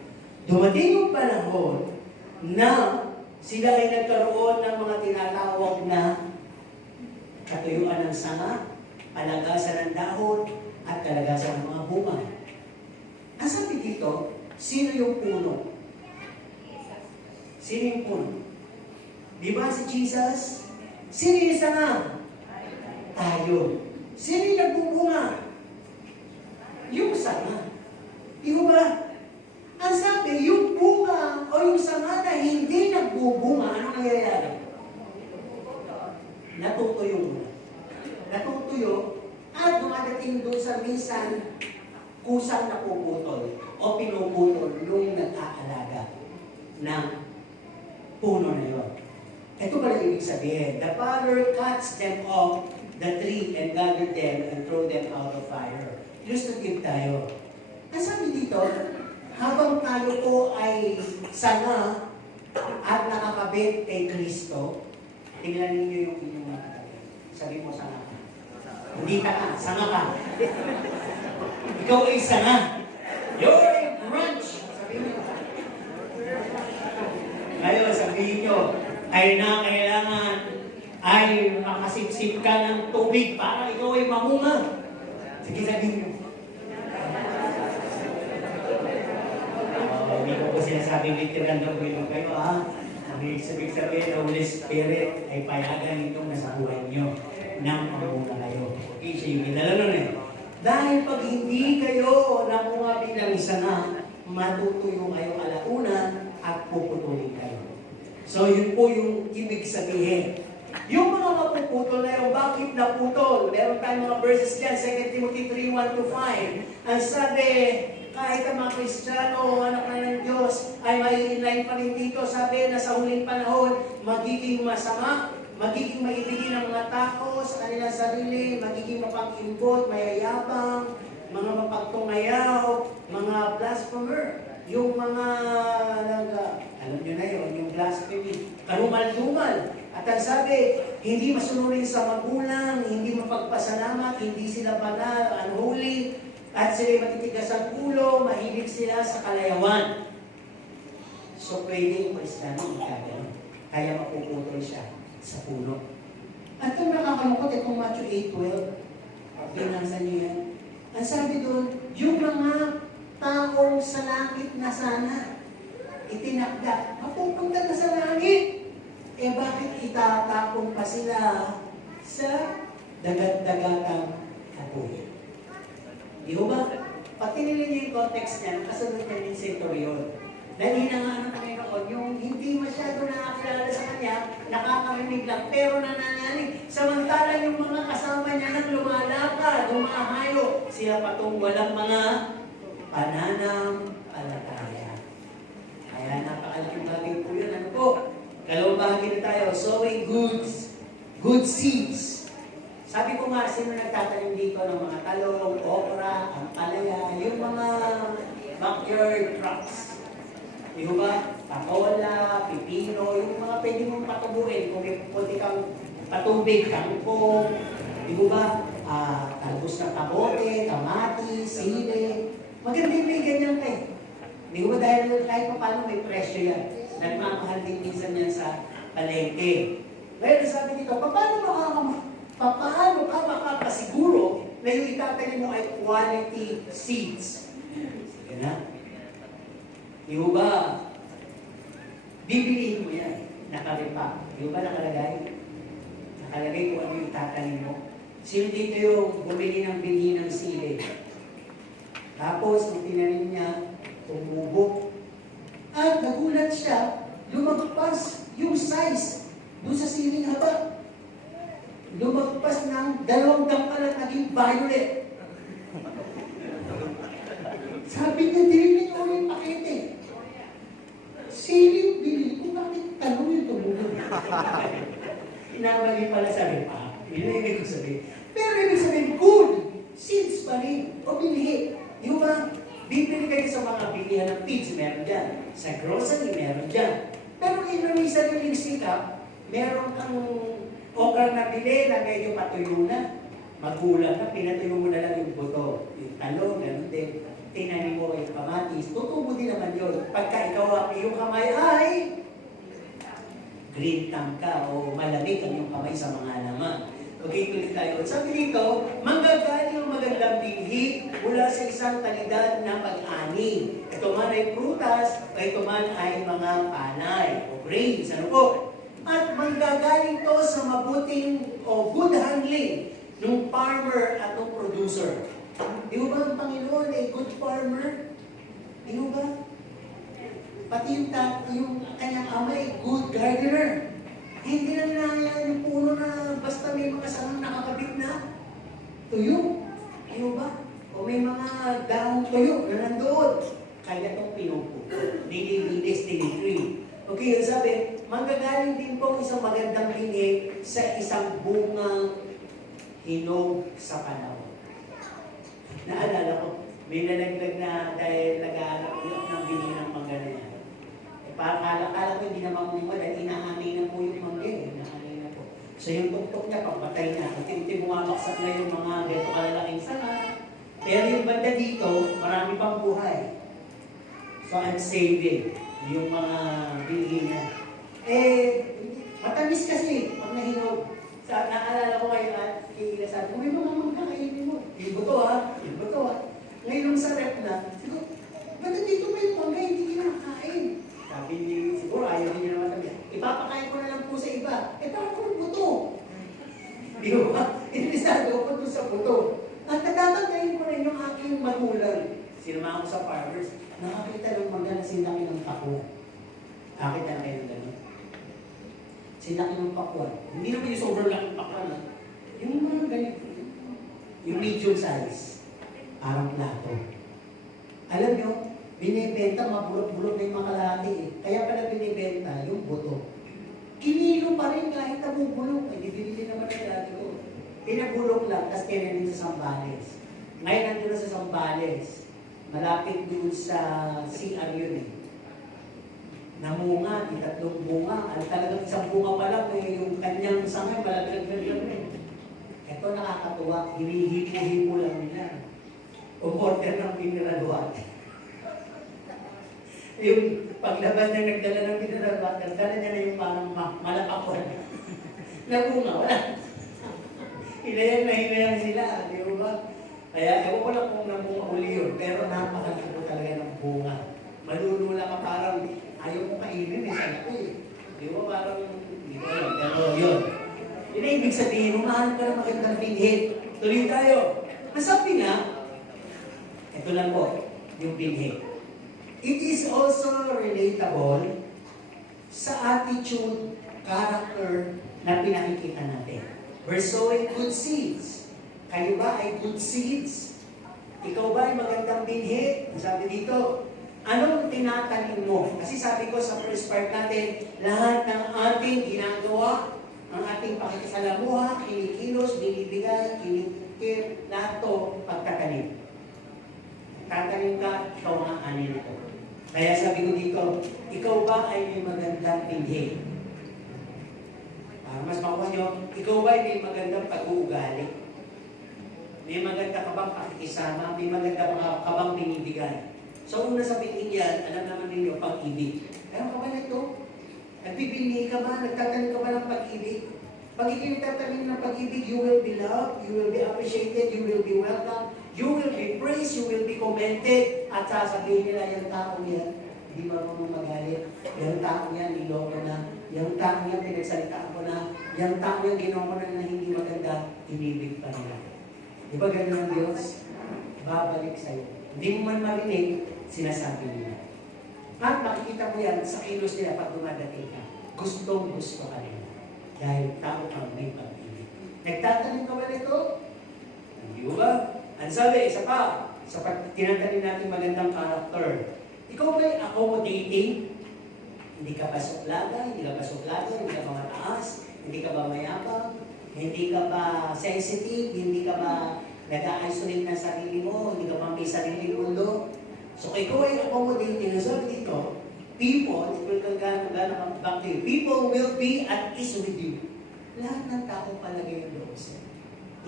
Dumating yung panahon na sila ay nagkaroon ng mga tinatawag na katuyuan ng sanga, palagasan ng dahon, at kalagasan ng mga bunga. Ang sabi dito, sino yung puno? Sino yung puno? Di ba si Jesus? Sino yung sanga? Tayo. Sino yung nagbubunga? Yung sanga. Di ba? Ang sabi, yung bunga o yung sanga na hindi nagbubunga, ano nangyayari? Natutuyo muna. Natutuyo at dumadating doon sa minsan kusang napuputol o pinuputol nung nag-aalaga ng puno na yun. Ito pala ibig sabihin, the Father cuts them off the tree and gather them and throw them out of fire. Illustrative tayo. Ang sabi dito, habang tayo po ay sanga at nakakabit kay Kristo, tingnan ninyo yung inyong mga katabi. Sabi mo, sanga ka. Hindi ka ka, sanga ka. Ikaw ay sanga. You're a branch. Sabihin nyo. Ngayon, sabihin nyo, ay na kailangan ay makasipsip ka ng tubig para ikaw ay mamunga. Sige, sabihin nyo. Hindi ko po sinasabing literal na buhay kayo, ha? Ang ibig sabihin, the Holy Spirit ay payagan itong nasa buhay nyo nang mamunga kayo. Okay, siya yung inala nun eh. Dahil pag hindi kayo namunga bilang isa na, matutuyo kayo alauna at puputulin kayo. So, yun po yung ibig sabihin. Yung mga mapuputol na yun, bakit naputol? Meron tayong mga verses dyan, 2 Timothy 3:1-5. Ang sabi, kahit ang mga Kristiyano, anak na ng Diyos, ay maiinline pa rin dito. Sabi na sa huling panahon, magiging masama, magiging maibigin ng mga tao sa kanilang sarili, magiging mapag-imbot, mayayabang, mga mapagtungayaw, mga blasphemer, yung mga, alam nyo na yun, yung blasphemy, karumal-dumal. At ang sabi, hindi masunurin sa magulang, hindi mapagpasalamat, hindi sila banal, unholy, at sila matitigas ang ulo, mahilig sila sa kalayawan. So pwede yung Kristiyano magkagano. Kaya mapuputol siya sa puno. At kung nakakalungkot itong Matthew 8:12, binansan niyo yan. Ang sabi doon, yung mga taong sa langit na sana, itinakda, mapupunta na sa langit. Eh bakit itatapon pa sila sa dagat-dagatang apoy? Di ba? Pag tinili niyo yung context niya, kasunod niya yung centurion. Dahil na nga ng Panginoon, yung hindi masyado nakakilala sa kanya, nakakarinig lang, pero nananalig. Samantala yung mga kasama niya nang lumalakad, dumahayo, sila patong walang mga pananampalataya. Kaya napakalaking bagay po yun. Ano po? Dalawang bahagi na tayo. Sowing good seeds. Sabi ko nga, sino nagtatanim dito ng mga talong, okra, ampalaya, yung mga backyard crops. Di ba? Patola, pipino, yung mga pwede mong patubuin. Kung may puti kang patubig, kangkong, di ba? Talbos ng kamote, kamatis, sili. Maganda yung may ganyan kayo. Di ba? Dahil kahit pa paano may presyo yan. Nagmamahal din minsan yan sa palengke. Well, sabi dito, paano ka makakasiguro na yung itatanim mo ay quality seeds? Sige na. Di ba? Bibiliin mo yan. Nakaripa. Di ba nakalagay? Nakalagay kung ano yung itatanim mo. Sino dito yung bumili ng bili ng sili? Tapos, kung tinanim niya, tumubo. At nagulat siya, lumagpas yung size doon sa siling haba. Lumagpas ng 2 dangkal at naging violet. Sabi niya, dinilin niyo ulit pakete. Siling bili ko, bakit tanong yung tumubo? Inamali pala sabi, yun ang ibig ko sabihin. Pero ibig sabihin, good seeds pa rin, o binhi. Yung ba, bibili kayo sa mga bilihan ng feeds, meron dyan. Sa grocery, meron dyan. Pero yung sariling sikap, meron kang okra na bili na medyo patuyo na. Magulang na, pinatuyo mo na lang yung buto. Yung talong, gano'n din. Tinanim mo yung kamatis. Tutubo din naman yun. Pagka ikaw yung kamay ay green thumb ka o malamig ang yung kamay sa mga laman. Okay, tuloy tayo. Sabi dito, manggagaling ang magandang binhi mula sa isang kalidad na pag-ani. Ito man ay prutas, o ito man ay mga panay o grains. Ano po? At manggagaling to sa mabuting o good handling ng farmer at ng producer. Di ba ang Panginoon ay good farmer? Di ba? Pati yung kanyang ama ay good gardener. Hindi na nangangailangan yung puno na basta may mga sangang nakakabit na tuyo. Ano ba? O may mga dahong tuyo na nandoon. Kaya itong pinupo. Nililinis, nilitrim. Okay, yun sabi, manggagaling din po isang magandang linig sa isang bungang hinog sa panahon. Naalala ko, may nalaglag na dahil nag-aalap ng bili ng mangga na yan. Parang kala ko hindi naman kung dahil inahanay na po yung mangga, inahanay na po. So yung tuktok niya, pagpatay niya, unti-unti bumabaksak na yung mga ganito kalalaking sanga. Pero yung banda dito, marami pang buhay. So I'm saving yung mga bili na. Matamis kasi, pag nahinog. Naalala ko kayo at sabi ko, may mga mangga kainin mo. Yung buto ha. Ngayon sa rep na, siguro, ba't dito may mangga, hindi kinakain? Sabi ni, siguro ayaw din niya naman sabi, ipapakain ko na lang po sa iba. Parang kung buto. Di ba? Inisado ko doon sa buto. At natatangayin ko rin yung aking magulang. Sinama ko sa farmers, nakakita ng mangga na sinaki ng pakwan. Nakakita na kayo ng gano'n. Sinaki ng pakwan. Hindi naman yung sobrang laking pakwan. Yung mga ganito. Yung medium size. Parang plato. Alam nyo, binibenta, mabulok-bulok na yung mga kalahati eh. Kaya pala binibenta yung buto. Kinilo pa rin kahit nabubulok. Hindi binili naman ang dati ko. Pinabulok lang, tapos kinanin sa Sambales. Ngayon nandun na sa Sambales. Malapit dun sa CR yun eh. Namunga, 3 bunga. Talagang isang bunga pa lang eh. Yung kanyang sangay, malaglag-lag rin. Ito nakakatuwa, hinihipo-hipo lang nila. Umorder ng mineral water. Yung paglabas na nagdala ng mineral water, dala niya na yung parang malapakwan. Nabunga, wala. Hinayang sila, di ba? Kaya ewan ko lang kung namunga uli yun, pero napakalago talaga ng bunga. Malulula ka parang ayaw mo kainin eh, sa laki eh. Di ba parang, hindi ko alam, pero yun. Yun ang ibig sabihin, umahan ka na magandang binhi. Tuloy tayo. Masabi nga, ito lang po, yung binhi. It is also relatable sa attitude, character na pinakikita natin. We're sowing good seeds. Kayo ba ay good seeds? Ikaw ba ay magandang binhi? Sabi dito, anong tinatanim mo? Kasi sabi ko sa first part natin, lahat ng ating ginagawa, ang ating pakikisalamuha, kinikilos, binibigay, kinikip, lahat ito pagtatanim. Tatanim ka, ikaw ang ani nito. Kaya sabi ko dito, ikaw ba ay may magandang tingin? Mas makuha nyo, ikaw ba ay may magandang pag-uugali? May maganda ka bang pakikisama? May maganda ka bang binibigay? So, una sa binigyan yan, alam naman ninyo, pag-ibig. Ayaw ka ba na ito? Nagbibingi ka ba? Nagtatanim ka ba ng pag-ibig? Pag hindi nagtatanim ng pag-ibig, you will be loved, you will be appreciated, you will be welcome, you will be praised, you will be commended, at sasabihin nila, yung taong yan, hindi marunong magalit. Yung taong yan, niloko na. Yung taong yan, pinagsalitaan ko na. Yung taong yan, ginawa ko na hindi maganda, inibig pa nila. Di ba ganun ang Diyos? Babalik sa'yo. Hindi mo man marinig, sinasabi nila. At makikita mo yan sa kilos nila pag dumadating ka. Gustong-gusto ka nila. Dahil tao kang may pag-ibig. Nagtatanim ka ba nito? Hindi ba? Ang sabi, isa pa, sa tinatanim natin magandang character. Ikaw ba'y accommodating? Hindi ka ba suklaga? Hindi ka ba suklaga? Hindi ka ba mataas? Hindi ka ba mayabang? Hindi ka ba sensitive? Hindi ka ba nag-isolate ng sarili mo? Hindi ka ba may sariling mundo? So, ikaw ay accommodating. Sabi dito, people, it will come back to you. People will be at ease with you. Lahat ng tao palagay yung loob sa'yo.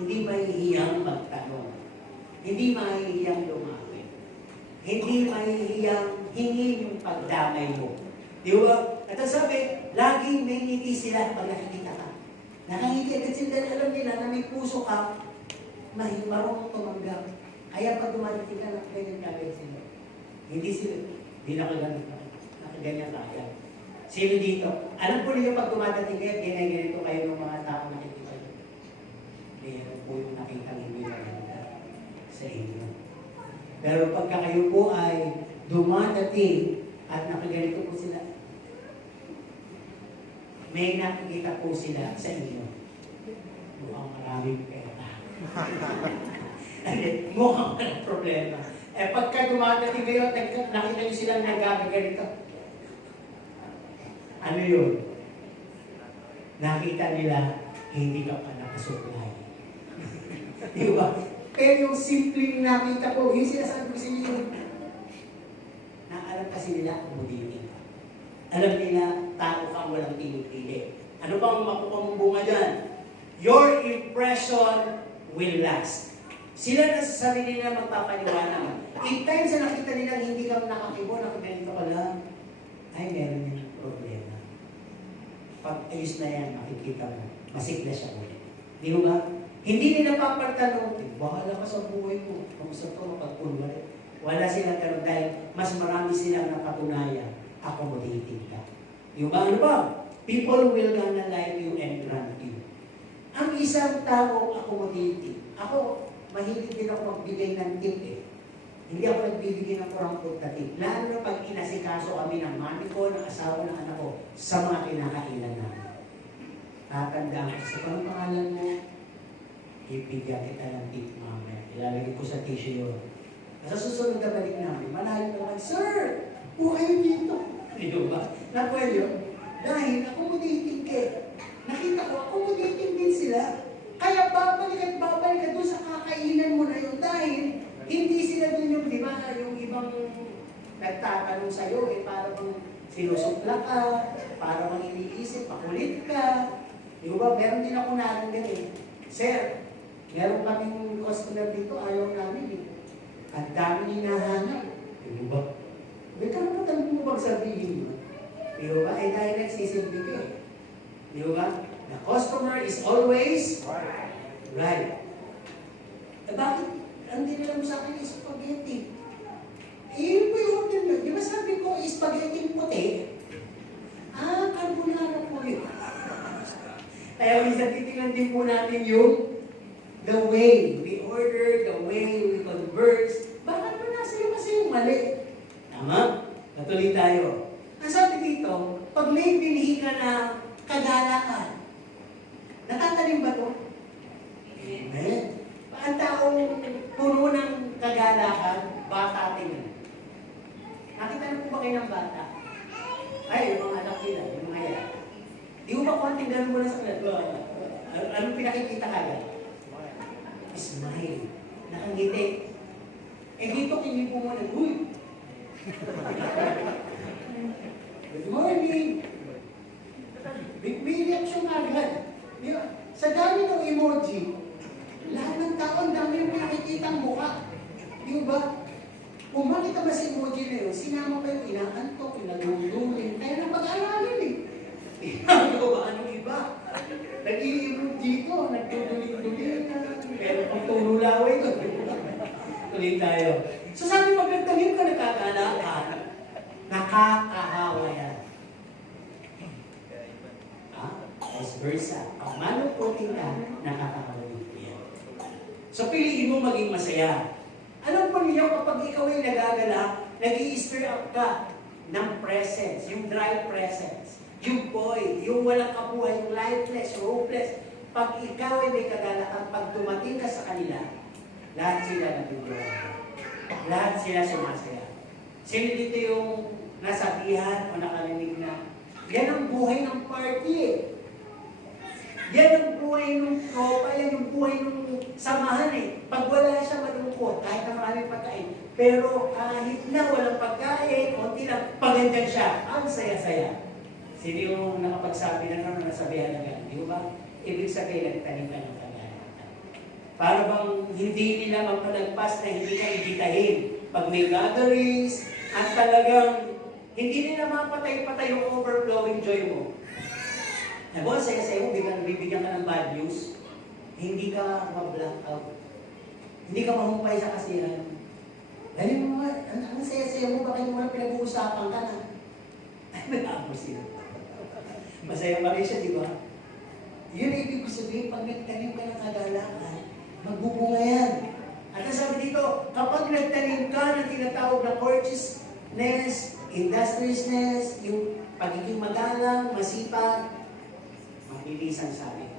Hindi mahihiyang magtanong. Hindi mahihiyang lumapit. Hindi mahihiyang hingin yung pagdamay mo. Di ba? At ang sabi, laging may ngiti sila pag nakikita ka. Nakangiti agad sila, alam nila na may puso ka, marunong tumanggap. Kaya pag dumadating ka, ganyan kagad sila. Hindi sila, hindi nakaganyan ka. Nakaganyan kaya. Sino dito? Alam po niyo pag dumadating kayo, ganyan-ganito kayo ng mga tao nakikita nyo. Meron po yung nakita hindi maganda sa inyo. Pero pagka kayo po ay dumadating at nakaganito po sila, may nakikita po sila sa inyo. Mukhang maraming pera. Mukhang walang problema. Eh pagka dumadating kayo, nakita nyo silang nagagaganito. Ano yun? Nakita nila, hindi ka pa nakasuklay. Di ba? Pero yung simpleng nakita ko, yung sinasabi ko sa inyo, naalam kasi nila kung mudini ka. Alam nila, tao kang walang pinipili. Ano bang makuha mong bunga dyan? Your impression will last. Sila na sa sarili nila magpapaliwanag. In times na nakita nila hindi ka nakakibo, nakaganito ka lang, ay meron yung problema. Pag ayos na yan, makikita mo, masigla siya ulit. Di ba? Hindi nila papartanong, bahala ka sa buhay mo, kung gusto ko makapulwari. Wala silang ganun dahil mas marami silang napatunayan, accommodating ka. Di ba? Ano ba? People will gonna like you and grant you. Ang isang tao accommodating. Ako, mahilig din ako magbigay ng tip eh. Hindi ako nagbibigay ng kurang-kurang tip. Lalo na pag inasikaso kami ng mami ko, ng asawa ng anak ko, sa mga kinakainan namin. Tatandaan ko sa pangalan mo, ibigyan kita ng tip mamaya. Ilalagay ko sa tissue yun. Sa susunod na balik namin, malayo naman, Sir! Po kayo dito. Di ba? Nakuha yun? Dahil accommodating ka. Nakita ko, accommodating din sila. Kaya babalik ka doon sa kakainan mo na yun dahil hindi sila doon yung, di ba, yung ibang nagtatanong sa'yo, eh, para bang sinusukla ka, para bang iniisip, pakulit ka. Di ba, meron din ako narinig eh. Sir, meron kaming customer dito, ayaw namin eh. Ang dami hinahanap. Di ba? May karapatan mo bang sabihin mo? Di ba? Eh, dahil nagsisilbi ka eh. Di ba? The customer is always right. Eh, bakit? Ang dinala mo sa akin is spaghetti. Eh, yun po yung order nyo. Di ba sabi ko, spaghetti puti? Ah, carbonara po yun. Kaya minsan titingnan din po natin yung the way we order, the way we converse. Bakit mo nasa iyo kasi yung mali? Tama? Natuloy tayo. Ang sabi dito, pag may binhi ka na kagalakan, natatanim ba ito? Amen. Ang taong puno ng kagalakan, bata tingnan. Nakita na po ba kayo ng bata? Ay, yung mga anak nila, yung mga yan. Di mo ba kung tingnan mo na sa kanila? Anong pinakikita kagad? Smile. Nakangiti. Eh dito, kinipo mo na, uy, Good morning. May reaction agad. Sa dami ng emoji, lahat ng tao, ang dami yung nakikita ang mukha. Di ba? Kung makita ba sa emoji na yun, sinama pa yung inaantok, pinagulungin, kaya na pag-aralin eh. Ginagawa anong iba. Nag-i-emoji dito, nagtutuling-tuling na, pero kung tululaway ko, tuloy tayo. So sabi, pag nagtanim ka, nakakalakan, nakakahawa yan. Vice versa. Pag malungkotin ka, nakakahawin yan. So piliin mo maging masaya. Alam po niyo, kapag ikaw ay nagagala, nag-i-stir up ka ng presence, yung dry presence, yung void, yung walang kabuhay, yung lifeless, yung hopeless. Pag ikaw ay may kagalakan, pag dumating ka sa kanila, lahat sila nabibigyan. Lahat sila sumasaya. Sino dito yung nasabihan o nakarinig na, yan ang buhay ng party eh. Yan ang buhay ng tropa, yan yung buhay ng samahan eh. Pag wala siya malungkot, kahit na maraming pagkain, pero kahit na walang pagkain, konti lang, pagandyan siya, ang saya-saya. Sino yung nakapagsabi na naman, nasabihan na gano'n, di ba? Ibig sabihin, nagtanim ka ng kagalakan. Para bang hindi nila magpalagpas na hindi ka ibitahin. Pag may gatherings, at talagang hindi nila mapatay-patay yung overflowing joy mo. Nabo, saya-saya mo, bibigyan ka ng bad news, hindi ka ma-black out. Hindi ka mahumpay sa kasiyahan. Dahil mo nga, ang saya-saya mo, baka yung walang pinag-uusapan ka na. Ay, nag-aamos sila. Masaya pa rin siya, di ba? Yun ang ibig ko sabihin, pag nagtanim ka ng kagalakan, magbubunga yan. At ang sabi dito, kapag nagtanim ka ng tinatawag na courteousness, industriousness, yung pagiging magalang, masipag, mabilis ang sabi,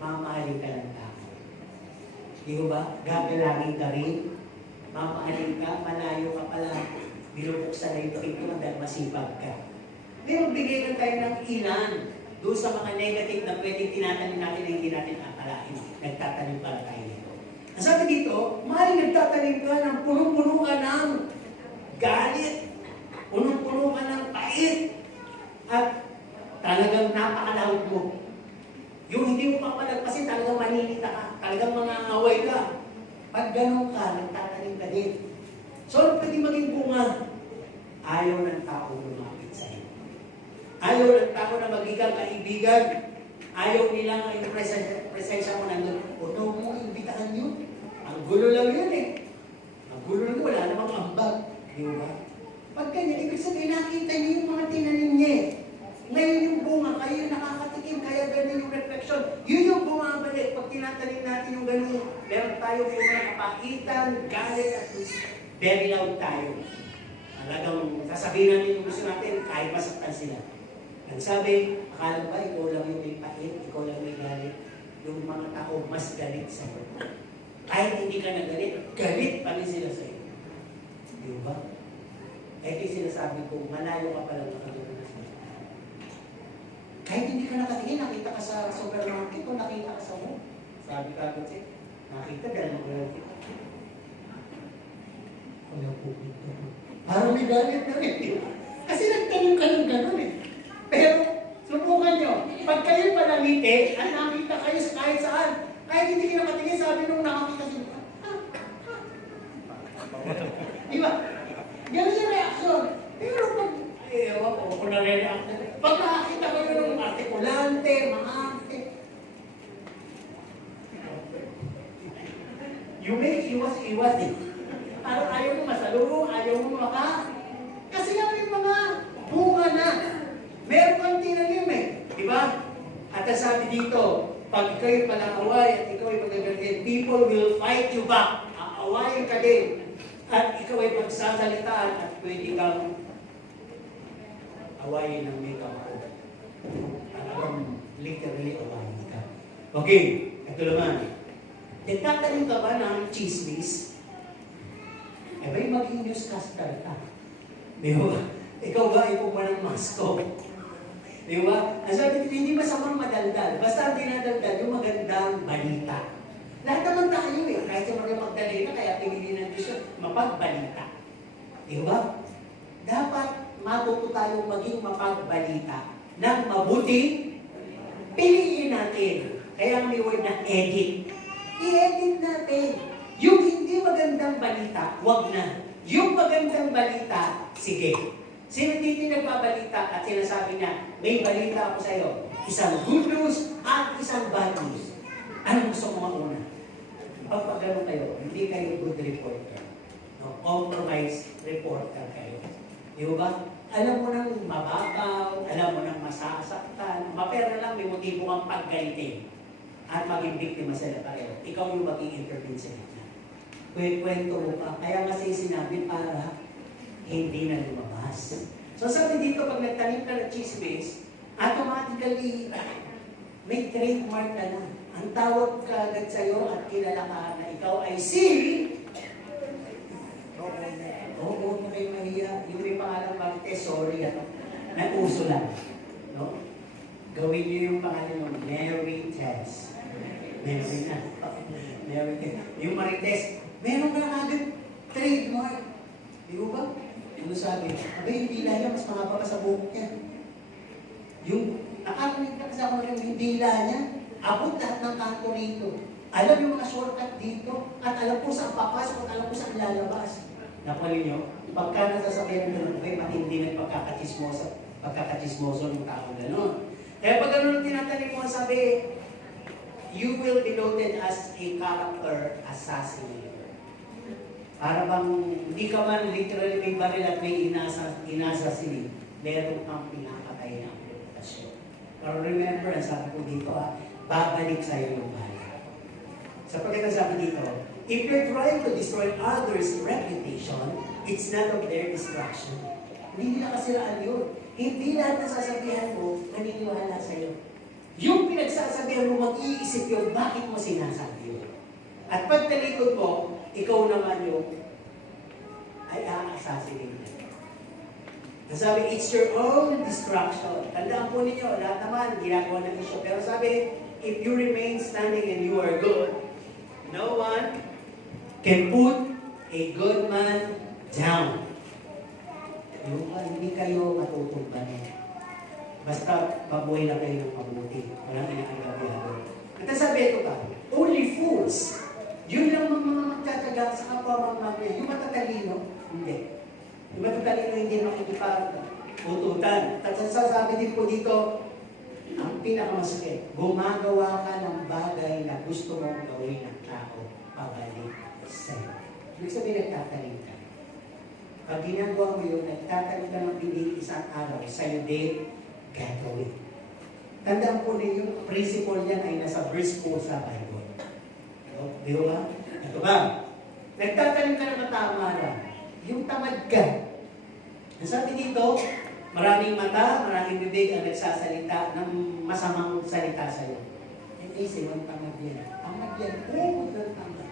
mamahalin ka ng tao. Di ba? Gagalangin ka rin, mamahalin ka, malayo ka pala, binubuksan na ito dahil masipag ka. Pero bigyan tayo ng ilan doon sa mga negative na pwedeng tinatanim natin na hindi natin akalain. Nagtatanim pala tayo nito. Ang sabi dito, may nagtatanim ka ng punong-puno ka ng galit, punong-puno ka ng pait, at talagang napakalawag mo. Yung hindi mo papalagpasin, talagang maninita ka, talagang mangangaway ka. Pag ganun ka, nagtatanim ka din. So, ano pwede maging bunga? Ayaw ng tao lumapit sa'yo. Ayaw ng tao na magiging kaibigan. Ayaw nilang yung presensya mo nandun. O, no mo, imbitahan yun. Ang gulo lang yun eh. Ang gulo lang yun, wala namang ambag. Di ba? Pag ganyan, ibig sabihin, nakita niyo yung mga tinanim niya eh. Ngayon yung bunga, kayo nakakatikim, kaya ganun yung reflection. Yun yung bumabalik. Pag tinatanim natin yung ganun, meron tayo yung mga kapaitan, galit, at very loud tayo. Talagang sasabihin natin yung gusto natin, kahit masaktan sila. Ang sabi, akala ba, ikaw lang yung may pait, ikaw lang may galit. Yung mga tao mas galit sa'yo. Kahit hindi ka nagalit, galit pa rin sila sa'yo. Di ba? Ito yung sinasabi ko, malayo ka palang nakatunan. Kahit hindi ka nakatingin, nakita ka sa supermarket o nakita ka sa mall. Sabi ka kasi, nakita dahil mag-relative. Wala po ito. Parang may galit na rin. Kasi nagtanong ka ng gano'n eh. Pero, subukan nyo, pag kayo panangiti, at nakita kayo sa kahit saan, kahit hindi kayo nakatingin, sabi nung nakakita siya, di ba? Ganun yung reaksyon. Pero pag, ewan ko, kung nare-react na, pag nakakita kayo ng artikulante, mga arte, you may iwas-iwas eh. Parang ayaw mo masalubong, ayaw mo kasi yan yung mga bunga na. Meron kang tinanim eh. Diba? At sabi dito, pag ikaw'y palangaway at ikaw'y magagalitin, people will fight you back. Aawayin ka din. At ikaw'y pagsasalitaan at pwede kang awayin ng may kamao. Talagang literally awayin ka. Okay, ito naman. Nagtatanim ka ba ng chismis? Eh ba'y maging newscaster ka? Di ba? Ikaw ba ipupa ng masko? Di ba? Ang sabi dito, hindi masamang madaldal. Basta ang dinadaldal, yung magandang balita. Lahat naman tayo eh. Kahit sa mga Magdalena, kaya pinili ng Diyos, mapagbalita. Di ba? dapat matuto tayong maging mapagbalita ng mabuti, piliin natin. Kaya may word na edit. I-edit natin. Yung hindi magandang balita, wag na. Yung magandang balita, sige. Sino dito nagbabalita at sinasabi niya, may balita ako sa iyo. Isang good news at isang bad news. Anong gusto mo mauna? Pag gano'n kayo, hindi kayo good reporter. No? Compromise reporter kayo. Di ba? Alam mo nang mababaw, alam mo nang masasaktan, mapera lang may motibo kang paggalitin at maging biktima sila pareho. Ikaw yung mag-i-intervene sa gitna. Kwento mo pa. Kaya kasi sinabi para hindi na lumabas. So sabi dito, pag nagtanim ka ng chismis, automatically may trademark ka na. Ang tawag ka agad sa'yo at kilala ka na ikaw ay si... Oo, na kayo mahiya. Yung may pangalan Marites, sorry, nag-uso lang. No? Gawin niyo yung pangalan mo, Mary Tess. Mary na. Mary Tess. Yung Marites, meron ka agad trademark. Di ba? Ano sabi? Abay, yung dila niya, mas mahaba pa sa buhok niya. Yung nakarinig ka kasama yung dila niya, abot lahat ng kanto rito. Alam yung mga shortcut dito, at alam po saan papasok, at alam po saan lalabas. Nakuha niyo, pagka nasasabihan nyo ng matindi ng pagkakachismoso ng tao gano'n. Kaya pag gano'n tinatanim mo, sabi, you will be noted as a character assassinator. Para bang hindi ka man literally may baril at may inassassinate, meron kang pinakatay na reputasyon. Pero remember, ang sabi ko dito, babalik sa'yo yung bala. Sapagkat ang sabi dito, if you're trying to destroy others' reputation, it's not of their destruction. Hindi nila kasiraan yun. Hindi lahat na sasabihan mo, naniniwala sa'yo. Yung pinagsasabihan mo, mag-iisip yun, bakit mo sinasabi yun? At pag talikod mo, ikaw naman yung ay a-assassinate na. Sabi, it's your own destruction. Tandaan po ninyo, lahat naman, ginagawa ng issue. Pero sabi, if you remain standing and you are good, no one can put a good man down. Hindi kayo matutugban. Basta mabuhay lang kayo ng mabuti. Walang inaagabyado. At sabi ito pa, only fools. Yun lang mga magtataga sa kapwa magmamaya. Yung matatalino, hindi. Yung matatalino hindi makikipag-ututan. At sasabi din po dito, ang pinakamasakit, gumagawa ka ng bagay na gusto mong gawin ng tao pabalik sa'yo. Ibig sabihin, nagtatanim ka. Pag ginagawa mo yun, nagtatanim ka ng piling isang araw, sa'yo din gagawin. Tandaan po ninyo, yung principle niyan ay nasa verse 4 sa Bible. Di ba? Ito ba? Nagtatanim ka ng tama lang. Yung tamad ka. Sabi dito, maraming mata, maraming bibig ang nagsasalita ng masamang salita sa'yo. Hindi silang tamad yan. Tamad yan. Oo, tamad.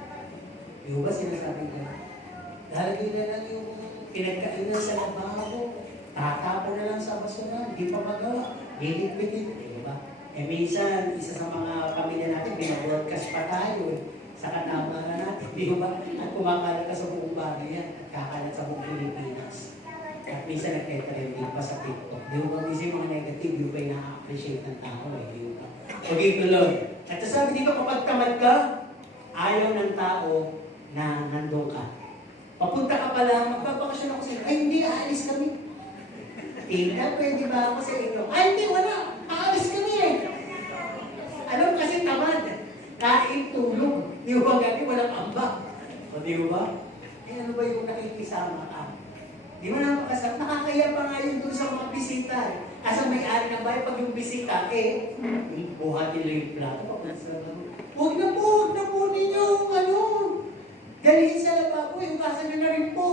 Di ba sinasabi ka? Lagi na lang yung pinagkainan sa lababo. Tatapo na lang sa basura. Hindi pa magawa. Bilit-bilit. Di ba? Minsan, isa sa mga pamilya natin, binabroadcast pa tayo. Sa katamaran natin, di ba? At kumakalat ka sa buong bagay yan, at kakalat sa buong Pilipinas. At minsan nagtetrending pa sa TikTok. Di ba? Minsan mga negative, yung ba yung na-appreciate ng tao eh, di ba? Okay, tuloy. At sabi dito, kapag tamad ka, ayaw ng tao na nandun ka. Papunta ka pala, magbabakasyon ako sa'yo, ay hindi, aalis kami. Tingnan, pwede ba ako sa inyo? Ay hindi, wala, aalis kami eh. Alam kasi tamad. Kain, tulog. Di ba gabi, walang ambak. O di ba? Eh ano ba yung nakikisama ka? Di ba napakasama? Nakakaya pa nga yun dun sa mga bisita. Kasi may-ari ng bahay, pag yung bisita, buhatin lang yung plato. Huwag na po ninyo, ano? Dalihin sa lababo, yung kasa nyo na rin po.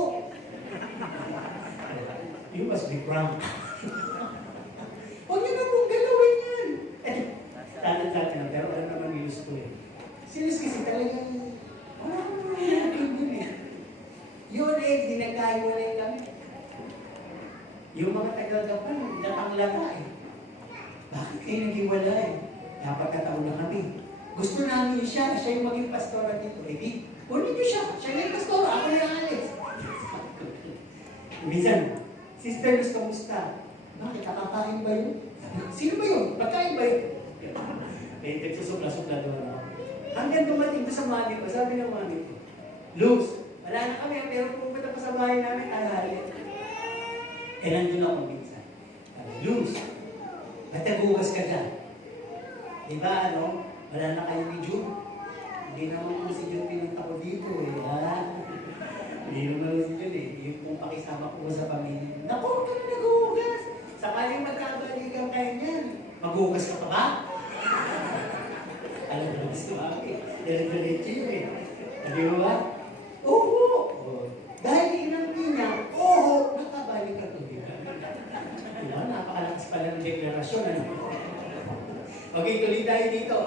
You must be proud. Huwag nyo na pong galawin yan. Tanat-tanat na, pero alam naman yung gusto eh. Serious kasi talagang, wala akong nangyayari dun eh. Yun eh, dinagkahiwalay kami. Yung mga tagal-gapan, natanglaga eh. Bakit kayo naghiwalay? Dapat kataon na kami. Gusto namin siya yung maging pastora dito. Eh di, ulit niyo siya yung pastora, ako yung alis. Minsan, Sister Luz, kamusta? Bakit? Nakakain ba yun? Sabi ko, sino ba yun? Pagkain ba yun? Eh, nagsusupla-supla doon ako. Hanggang dumating ko sa mami ko, sabi ng mami ko, Luz, wala na kami, pero pupunta pa sa bahay namin, tanghali. Eh, nandun ako minsan. Sabi, Luz, ba't nagugas ka dyan? Diba, ano? Wala na kayo ni June. Hindi naman po si June pinunta ko dito eh. Hindi naman si June eh. Yung kung pakisama ko sa pamilya. Naku, huwag ka na nag-uugas. Sakaling magkabalikan kayo niyan. Mag-uugas ka pa ba? Alam mo, gusto kami. Diretso yun eh. Di ba? Oo. Dahil inangkin niya, oo, nakabalik ka to. Diba? Napakalakas pala ng deklarasyon. Ano? Okay, tuloy tayo dito.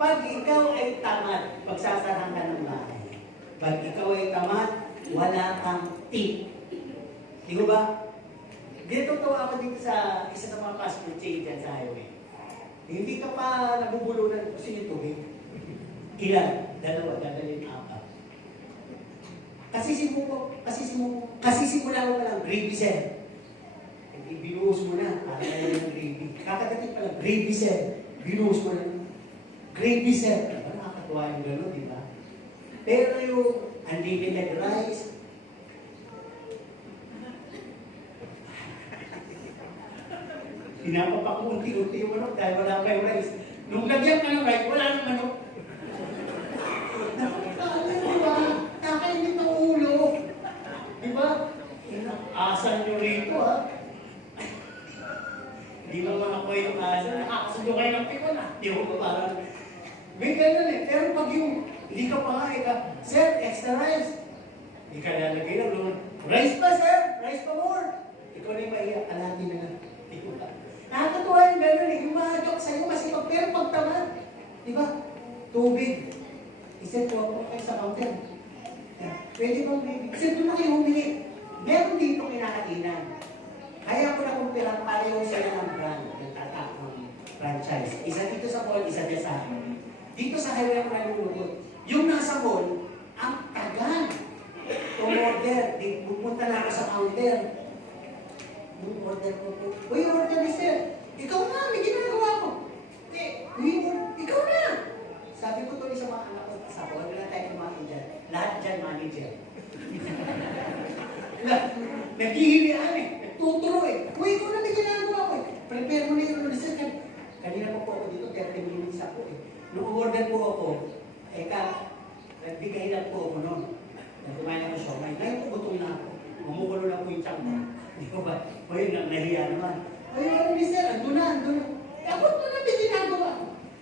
Pag ikaw ay tamad, pagsasarahan ka ng bahay. Pag ikaw ay tamad, wala kang tip. Di ko ba? Dito tawa ako dito sa isa sa mga fast food chain dyan sa highway. Hindi ka pa nabubulunan kasi yung tubig. Ilan? Dalawa, dadalhin apat. Kasi simula mo pa lang, gravy sir. Binuhos mo na, para na yung gravy. Kakadating pa lang, gravy sir. Binuhos mo na. Gravy sir. Diba? Nakakatuwa yung gano'n, di ba? Pero yung unlimited rice, pinapapak mo unti-unti yung manok dahil wala kayong rice. Nung lagyan ka ng rice, wala nang manok. Diba? Nakainit ang ulo. Diba? Asan nyo rito, ha? Hindi naman ako yung asan. Nakakasundo kayo ng pikon, ha? Di ko parang... May ganun eh. Pero pag yung... Hindi ka pa nga, sir, extra rice. Hindi ka lalagay lang naman. Rice pa, sir! Rice pa more! Ikaw na yung maiyak. Kalati na lang. Nakakatuwa yung gano'n eh. Yung mga joke sa'yo kasi pero pagtamad. Di ba? Tubig. Iset ko kayo sa counter. Pwede bang baby? Kasi doon na kayo humili. Meron dito kinakainan. Kaya ko na kumpirang pareho sila ng brand. Ng tatak ng franchise. Isa dito sa mall, isa dito sa dito sa highway ako nalulugod. Yung nasa mall, ang tagal. Tumorder. Pupunta na ako sa counter. Yung order ko po. Uy, order ni sir. Ikaw na, may ginagawa ko. Ikaw na. Sabi ko tuloy sa mga anak ko, sabi, wala na tayo kumain dyan. Lahat dyan manager. Naghihilian eh. Nagtuturo eh. Uy, ikaw na may ginagawa ko eh. Prepare mo na yung order sir. Kanina po ako dito, 30 minutes ako eh. Nung order po ako, nagbigay lang po ako noon. Nagkumain ako siya. Ngayon po gutom na ako. Mumukulo lang po yung tiyak mo. Di ko ba? O yun, nahiya naman. Ay, ano ni sir? Ando na. Dapat mo na may ginagawa.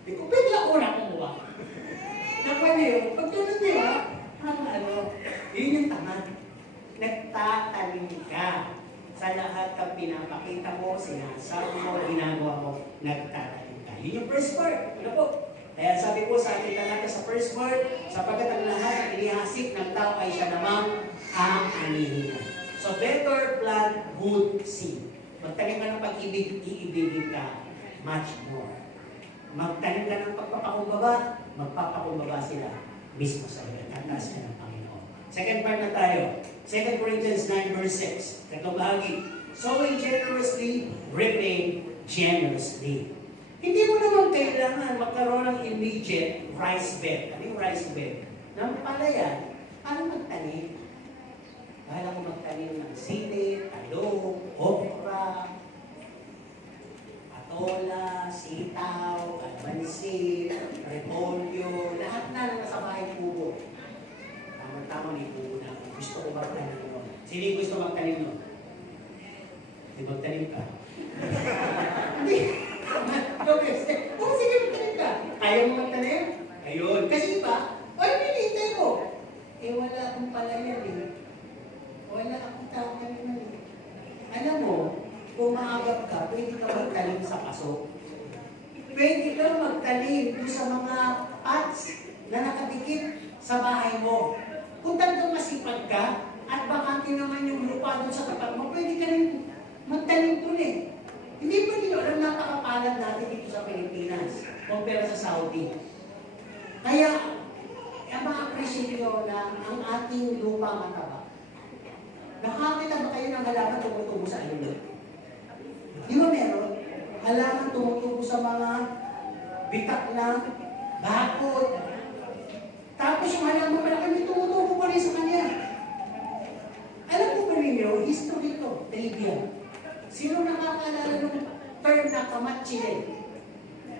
Di ko, pwede ako na kumuha. Napwede yun. Pag tulad niya, yun yung tamad. Nagtatanim ka sa lahat ng pinapakita mo, sinasabi mo, ginagawa mo, nagtatanim ka. Yun yung first part. Ano po? Kaya sabi ko sa ating talata sa first part, sapagkat ang lahat ng inihasik ng tao ay siya namang ang anihin. So better plant good seed. Magtanim ka ng pag-ibig, iibigin ka much more. Magtanim ka ng pagpapakumbaba, magpapakumbaba sila mismo sa iyo. Tataas ka ng Panginoon. Second part na tayo. 2 Corinthians 9 verse 6. Katong bahagi. Sowing generously, reaping generously. Hindi mo naman kailangan magkaroon ng immediate rice bed. Ano yung rice bed? Nang palayan, paano magtanim? Dahil ako magtanim ng sili, talong, okra, patola, sitaw, kalamansi, repolyo, lahat na ng nasa bahay pugo. Tama-tama may pugo na ako. Gusto ko magtanim nun. Sino gusto magtanim nun? Hindi magtanim ka. Hindi. Oh, sige, magtanim ka. Ayaw mo magtanim? Ayun. Kasi ba, ay, pinintay mo. Eh, wala akong palayan eh. Wala akong tao kanina eh. Alam mo, kung maagap ka, pwede ka magtanim sa paso. Pwede ka magtanim sa mga pots na nakadikit sa bahay mo. Kung talagang masipag ka, at bakante naman yung lupa doon sa tapat mo, pwede ka rin magtanim doon eh. Hindi pa nyo alam, napakapalad natin dito sa Pilipinas kumpara sa Saudi. Kaya, ma-appreciate nyo na ang ating lupa mataba. Nakakita ba kayo ng halaman tumutubo sa ulo? Di ba meron? Halaman tumutubo sa mga bitak na bakod. Tapos yung halaman malaki may tumutubo pa rin sa kanya. Alam po ba ninyo, history ito, Telibia. Sino nakakaalala ng term na kamatsile?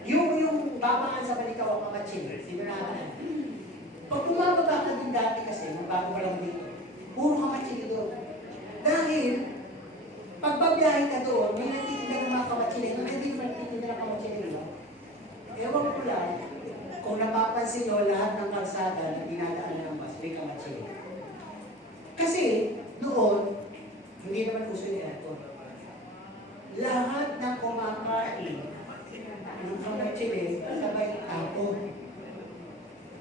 Yung babangan sa balikaw ang kamatsile. Sino nakakaalala? Pag bumababa ka din dati kasi, nung bago pa lang dito, puro kamatsile doon. Dahil, pag babiyahin ka doon, may nagtitinda ng mga kamatsile. May nagtitinda ng kamatsile, no? Ewan ko lang, kung napapansin nyo, lahat ng kalsada na dinadaan ng bus, may kamatsile. Kasi, noon, hindi naman uso ni aircon. Lahat ng kumakain ng kamatsile, sabay ako.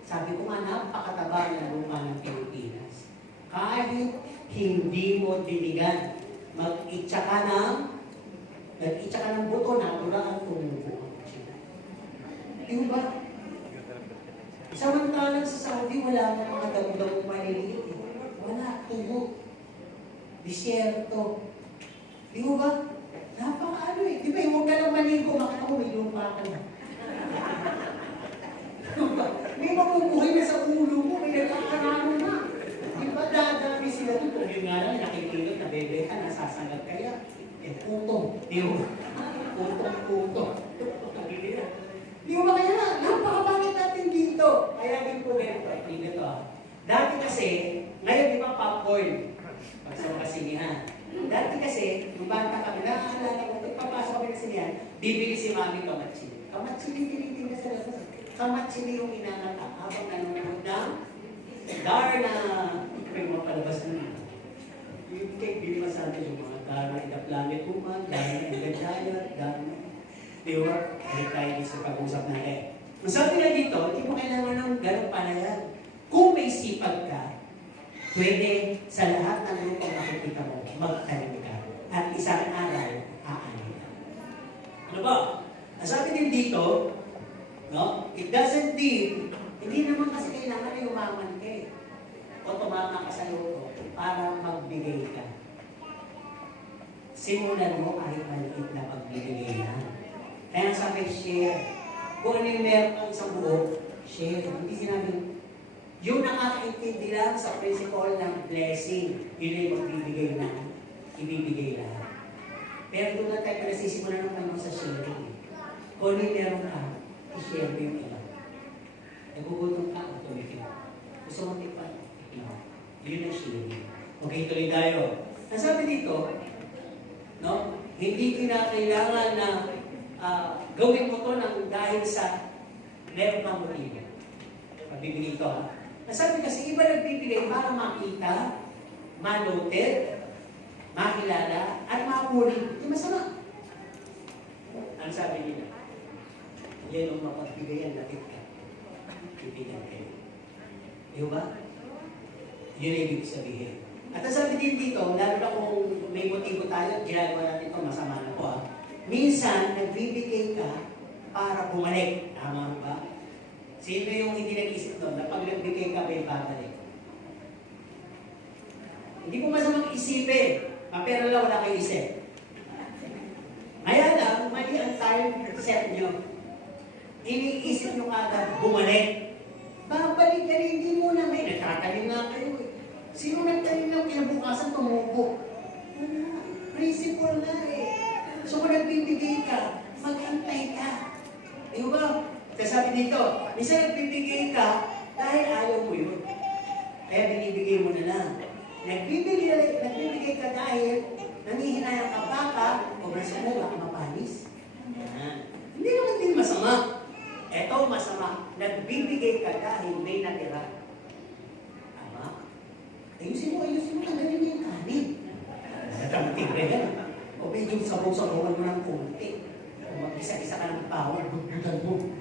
Sabi ko nga, napakataba ng lupa ng Pilipinas. Kahit hindi mo dinigan, mag-itsa ka ng buto na tulaan tumubo. Di ba? Samantalang sa Saudi, wala na mga damo-damo maliliit. Wala, tubo. Disyerto. Di ba? Napakaano eh. Di ba, huwag ka lang maligo, makita mo may lupa ka na. May mabubuhay na sa ulo mo, may nagkakarano na. Di ba, dadami sila doon. Kung yun nga lang, nakikilot na bebe ka, nasasalag kaya. Putong. Di ba? Putong. Di ba kaya, napakabangit natin dito. Kaya din po ganito. Dati kasi, ngayon di ba popcorn? Pag sa mga sinihan. Dati kasi, nung bata kami, nakakaalala ko, papasok kami ng sinihan, bibili si mami kamatsili. Kamatsili, tinitin ka sa labas. Kamatsili yung inangatak habang nanonood ng Darna. May mga palabas na yung cake, hindi masabi yung mga Darna in the Planet Woman, Darna in the Giant, Darna. Di ba? Balik tayo dito sa pag-usap natin. Ang sabi na dito, hindi mo kailangan ng ganong panayan. Kung may sipag ka, pwede sa lahat ng lupang nakikita mo, magtanim ka. At isang araw, aanin ka. Ano ba? Ang sabi din dito, no? It doesn't mean, hindi naman kasi kailangan na umaman ka eh. O tumama ka sa luto para magbigay ka. Simulan mo kahit maliit na pagbibigay na. Kaya sabi, share. Kung ano yung meron kang isang buo, share. Hindi sinabi, yung nakakaintindi lang sa principle ng blessing, yun ay magbibigay na, ibibigay lahat. Pero doon na tayo nasisimulan ng Panginoon sa sharing. Kung ano yung meron ka, i-share mo yung iba. Nagugutom ka, tumigil. Gusto mo tikpan? Yun ang sharing. Okay, tuloy tayo. Ang sabi dito, no, hindi kinakailangan na gawin mo to ng dahil sa meron kang motibo. Pagbibigay ito, ha? Nasabi kasi iba nagbibigay para makita, manoted, makilala, at mapuri. Hindi masama. Ang sabi nila, yan ang mapagbigay ang lapit ka. Ibigyan kayo. Di ba? Yun ang ibig sabihin. At ang sabi din dito, lalo na kung may motibo tayo, ginagawa natin ito, masama na po, ha? Minsan, nagbibigay ka para bumalik. Tama ba? Sino yung hindi nag-isip doon na pag nagbigay ka, may babalik? Hindi ko masamang isipin. Pero lang wala kayo isip. Kaya lang, mali ang time set nyo. Iniisip nyo agad, bumalik. Babalik ka rin, hindi muna may nagtatalim nga kayo eh. Sino nagtalim lang kinabukasan tumubo? Wala. Principle na eh. So kung nagbibigay ka, mag-antay ka. Di ba? Sasabi dito, minsan nagbibigay ka dahil ayaw mo yun. Kaya binibigay mo na lang. Nagbibigay ka dahil nangihinayang ka baka o brasa mo baka mapanis. Hindi naman din masama. Eto masama. Nagbibigay ka dahil may natira. Tama? Ayusin mo. Tanggalin mo yung kanin. Natamting rin yan. O medyo sabaw-sabawan mo ng konti. Kung mag-isa-isa ka ng power, bugbutan mo.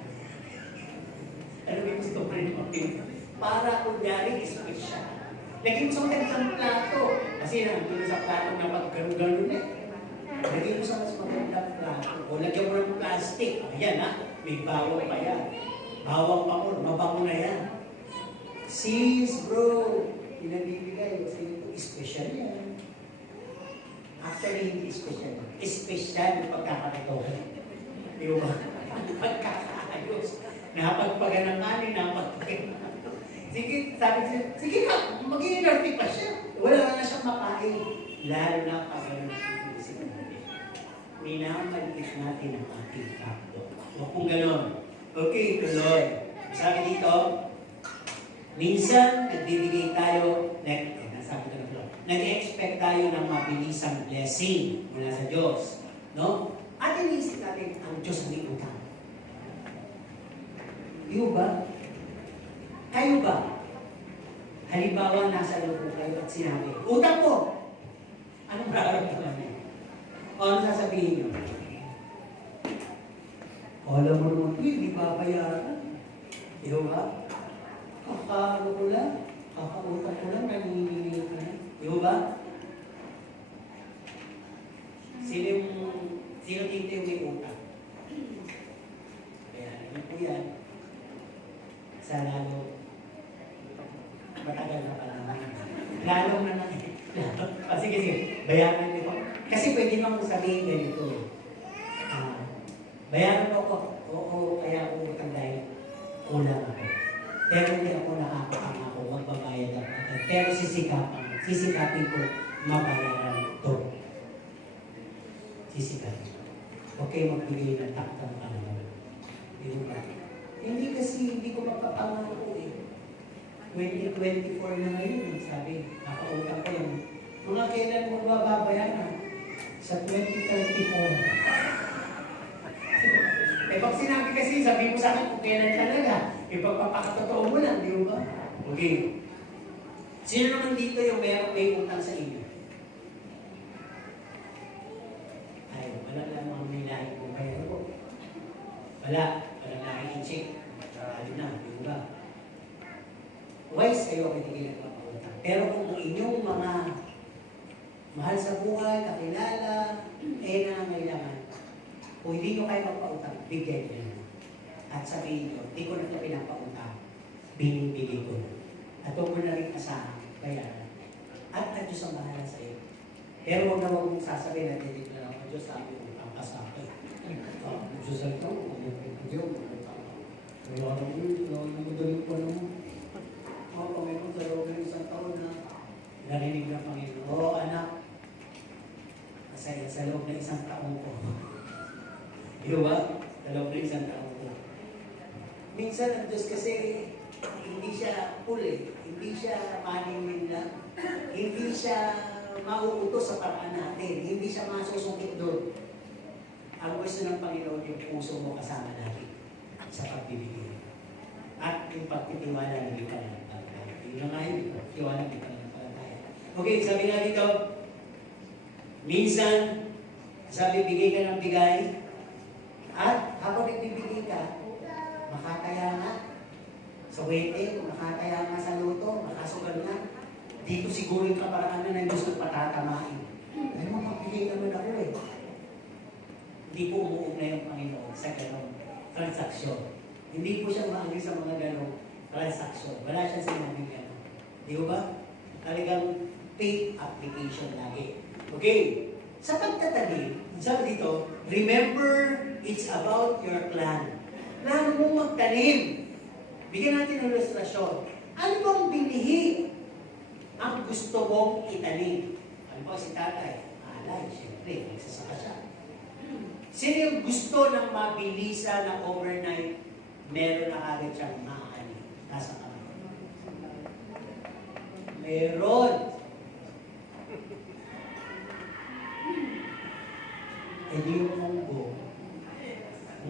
Ano yung gusto pa rin mag-pin? Para kunyari, special. Lagyan mo sa magandang plato. Kasi nandun sa plato na pag-ganon-ganon eh. Lagyan mo sa mas magandang plato. O lagyan mo ng plastic. Ayan ha, may bawang pa yan. Bawang pa mo, mabango na yan. Sis bro, pinabibigay. Kasi ito, special yan. sabihin hindi special. Special yung pagkakataon. Di ba? Pagkakaayos. Napagpagan ng kanin, napagpagan. Sige, sabi siya, sige ka, magiging nerdy pa siya. Wala na siyang makain. Lalo na pag sinisip natin. Minamaliit natin ang ating kapto. Huwag kung gano'n. Okay, tuloy. Sabi dito, minsan nagbibigay tayo, nag-expect tayo ng mabilisang blessing mula sa Diyos. No? At inisip natin, ang Diyos ang utang. Iyo ba? Kayo ba? Halimbawa, nasa loob kayo at sinabi, utang po! Anong mararamdaman niyo? O ano sasabihin niyo? Alam mo naman, hindi babayaran. Iyo ba? Kakaano ko lang, kakautang ko lang, nanginginig ko lang. Iyo ba? Sino dito yung may utang? Kaya ano po yan? Sa lalo, matagal na pala naman. Lalong na natin. Sige, bayaran niyo po. Kasi pwede naman sabihin ganito. Bayaran mo ko. Oo, kaya ako utang dahil kulang ako. Pero hindi ako nakakapangako, magbabayad ako. Pero sisikapin ko mabayaran ito. Sisikapin. Okay, magbigay ng taktang panahon. Hindi kasi, hindi ko mapapangako eh. 2024 na ngayon, sabi, nakautang ko yung mga kailan mo babayaran sa 2034. Eh, pag sinabi kasi, sabi mo sa akin kung kailan talaga, ipagpapakatotoo mo lang, di ba? Okay. Sino naman dito yung may utang sa inyo? Ay, wala lang mga may lahi kung kaya ko. Wala lahi i-check. Ano na, di ba? Wise kayo kung hindi nagpapautang. Pero kung ang inyong mga mahal sa buhay, kakilala, nangangailangan, kung hindi nyo kayo magpautang, bigay nyo. At sabihin nyo, hindi ko na ito pinapautang, binibigay ko na. At huwag mo na rin asahan, bayaran. At ang Diyos ang bahala sa iyo. Pero huwag na huwag mong sasabihin na dinig na lang, ang Diyos sabi ko, ang kasapay. Ang Diyos ang ito, ang Diyos, wala naman madaling pa naman. Panginoon, sa loob ng isang taon na narinig ng Panginoon, oo anak, masaya sa loob ng isang taon ko. Di ba? Sa loob ng isang taon ko. Minsan, ang Diyos kasi, hindi siya full eh. Hindi siya maningin lang. Hindi siya mauutos sa paraan natin. Hindi siya masusungkit doon. Ang gusto ng Panginoon, yung puso mo kasama natin sa pagbibigay. At yung pagtitiwala na hindi ka na nagpapalaya. Yun na nga yun, tiwala hindi ka na nagpapalaya. Okay, sabi nga dito, minsan, sabi, bigay ka ng bigay, at habang nagbibigay ka, makakaya nga sa wete, makakaya nga sa luto, makasugal nga. Dito siguro yung kaparaan na gusto patatamain. Ay, makapigay naman ako eh. Hindi po umuugnay ang Panginoon sa ganong transaksyon. Hindi po siya maangin sa mga ganong transaksyon. Wala siya sinabing gano'n. Di ba? Talagang faith application lagi. Okay. Sa pagtatanim, sabi dito, remember, it's about your plan. Plano mo magtanim. Bigyan natin ng ilustrasyon. Ano bang binihi ang gusto mong itanim? Ano ba si tatay? Alay, siyempre, nagsasaka siya. Sino yung gusto ng mabilisa na overnight, meron na agad siyang makakanin? Nasa kamay. Meron. E di yung munggo.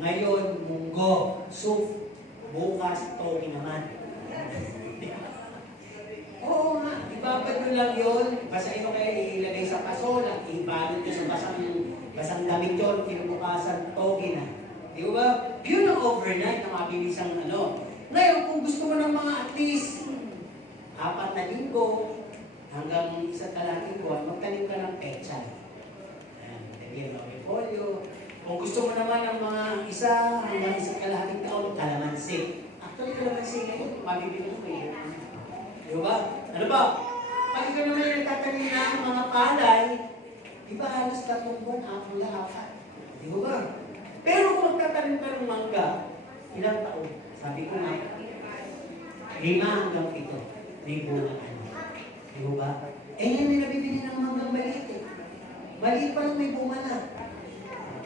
Ngayon, munggo, soup, bukas, togi naman. Oo nga, ibabad nyo lang yun. Basta ito kayo ilagay sa kasola, ibalot nyo sa basang damit yun, kinubukasan, togi na. Di ba? Yun ang overnight na mabilis ang ano. Ngayon, kung gusto mo ng mga at least 4 na linggo hanggang 1 kalating buwan, magtanim ka ng pechay. Ayan, lagyan mo repolyo. Kung gusto mo naman ng mga 1 hanggang 1 kalating taon, kalamansi. Actually, kalamansi ngayon, mabibili mo kayo. Di ba? Ano ba? Pag ikaw naman yung nagtatanim ng mga palay, Di ba halos 3 buwan, ako lang 4. Di ba? Pero kung magtatanim ka ng mangga, ilang taon? Sabi ko nga, 5 hanggang 7. May bunga ano. Di ba? Eh yan may nabibili ng manggang maliit eh. Maliit pa lang may bunga na.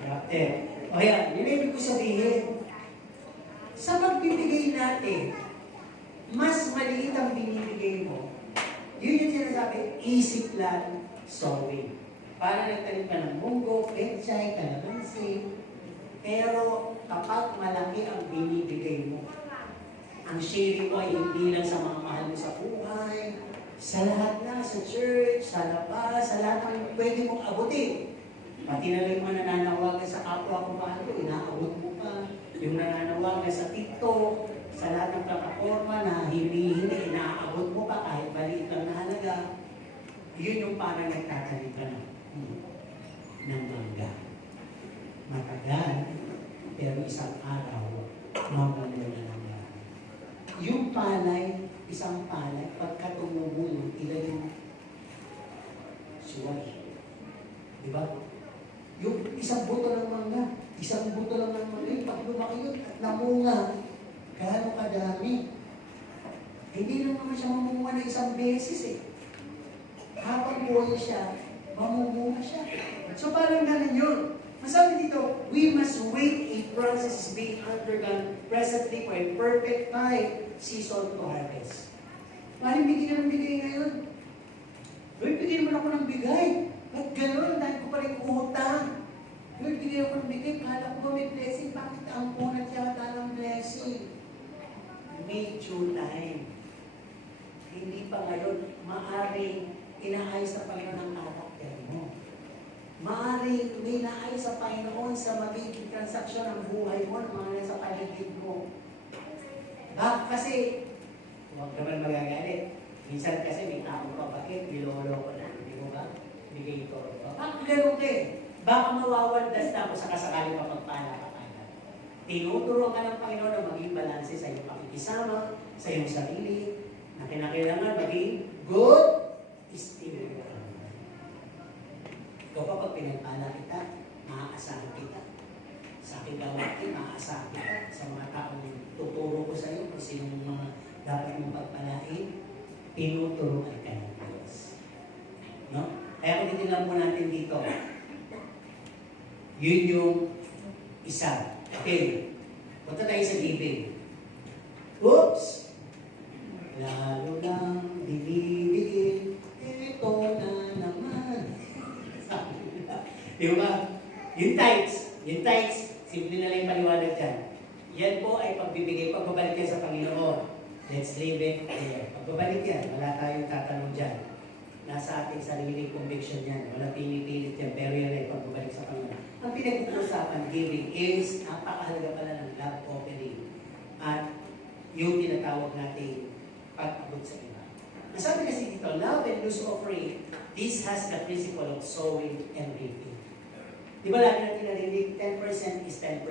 Grabe. O yan, yun ibig ko sabihin. Sa pagbibigay natin, mas maliit ang binibigay mo. Yun yung sinasabi, isip lang, sowing. Para nagtanim ka ng munggo, pechay, kalamansi. Pero kapag malaki ang binibigay mo, ang sharing mo ay hindi lang sa mga mahal mo sa buhay, sa lahat na, sa church, sa labas, sa lahat ng pwede mong abutin. Pati na lang yung mga nananawagan sa kapwa kumahan ko, inaabot mo pa. Yung nananawagan sa TikTok, sa lahat ng plataforma na hindi inaabot mo pa kahit maliit lang na halaga. Yun yung parang nagtatanim ka ng mangga. Matagal, pero isang araw, mamamula ng yan. Yung palay, isang palay, pagka tumubo yung ilan yung suway. Diba? Yung isang buto ng mangga, isang buto lang ng mangga, yung pag lumaki yun at namunga, gaano kadami. Hindi naman siya mamunga na isang beses eh. Habang buhay siya, mamumunga siya. So parang ganun yun. Masabi dito, we must wait a process being undergone presently for a perfect time season to harvest. Parang bigyan ng bigay ngayon. Uy, bigyan mo ako ng bigay. Ba't gano'n? Dahil ko pa rin utang. Uy, bigyan ako ng bigay. Kala ko ba may blessing? Bakit ang punat yata ng blessing? May due time. Hindi pa ngayon, maaaring inaayos na Panginoon ang karakter mo. Maaaring may naayos sa Panginoon sa magiging transaksyon ng buhay mo, ng mga nasa paligid mo. Kasi, huwag naman magagalit. Minsan kasi may tao ka, bakit? Nilolo ko na, hindi mo ba? Bigay ko. Bakit ganun ka eh? Baka mawawaldas na ako sa kasakali pa magpala ka tayo. Tinuturo ka ng Panginoon na maging balanse sa iyong pakikisama, sa iyong sarili, na kinakailangan maging good spirit. Ikaw pa pag pinagpala kita, maaasahan kita. Sa aking gawain, maaasahan kita. Sa mga taong tuturo ko sa iyo, kung sinong mga dapat mong pagpalain, tinuturuan ka ng Diyos. No? Kaya kung titignan po natin dito, yun yung isa. Okay. Punta tayo sa giving. Oops! Lalo lang binibigay, ito na naman. Di ba? Yung tithes, simple na lang yung paliwanag dyan. Yan po ay pagbibigay, pagbabalik yan sa Panginoon. Let's leave it there. Pagbabalik yan, wala tayong tatanong dyan. Nasa ating sariling conviction yan. Wala pinipilit yan, pero yan ay pagbabalik sa Panginoon. Ang pinag-uusapan, giving is, napakahalaga pala ng love offering. At yung tinatawag natin pag-abot sa iba. Nasabi kasi dito, love and loose offering, this has the principle of sowing and reaping. Di ba lagi natin narinig, 10% is 10%.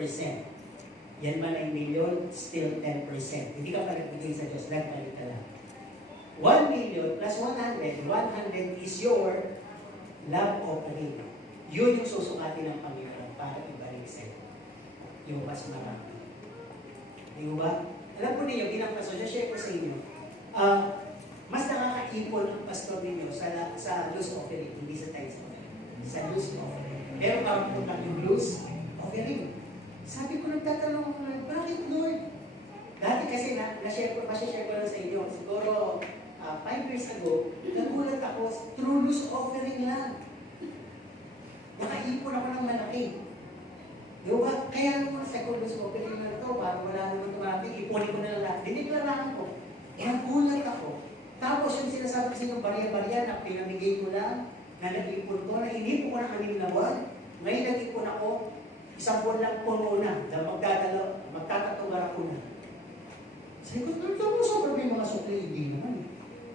Yan man ay million, still 10%. Hindi ka pa nagbigay sa Diyos, nagbalik ka lang. 1 million plus 100, 100 is your love offering. Yun yung susukatin ng Panginoon para ibalik sa iyo. Yung mas marami. Di ba? Alam po ninyo, bilang pastor, share ko sa inyo, mas nakakaipon ang pastor ninyo sa loose offering, hindi sa tithes offering. Sa loose offering. Pero kung punta yung loose offering. Sabi ko, nagtatanong ako, bakit Lord? Dati kasi, na-share ko lang sa inyo. Siguro, 5 years ago, nagulat ako, through loose offering lang. Nakaipon ako ng malaki. Di ba? Kaya naman sa loose offering na ito, parang wala naman tumating, ipunin ko na lang lahat. Diniklaraan ko. Nagulat ako. Tapos yung sinasabi sa inyo, barya-barya na pinamigay ko lang, na nag-ipon ko, na inipon ko ng 6 na buwan. Ngayon nag-ipon ako, 1 buwan lang puno na, magtatatungara ko na. Sabi ko, sobrang may mga sukli, hindi naman.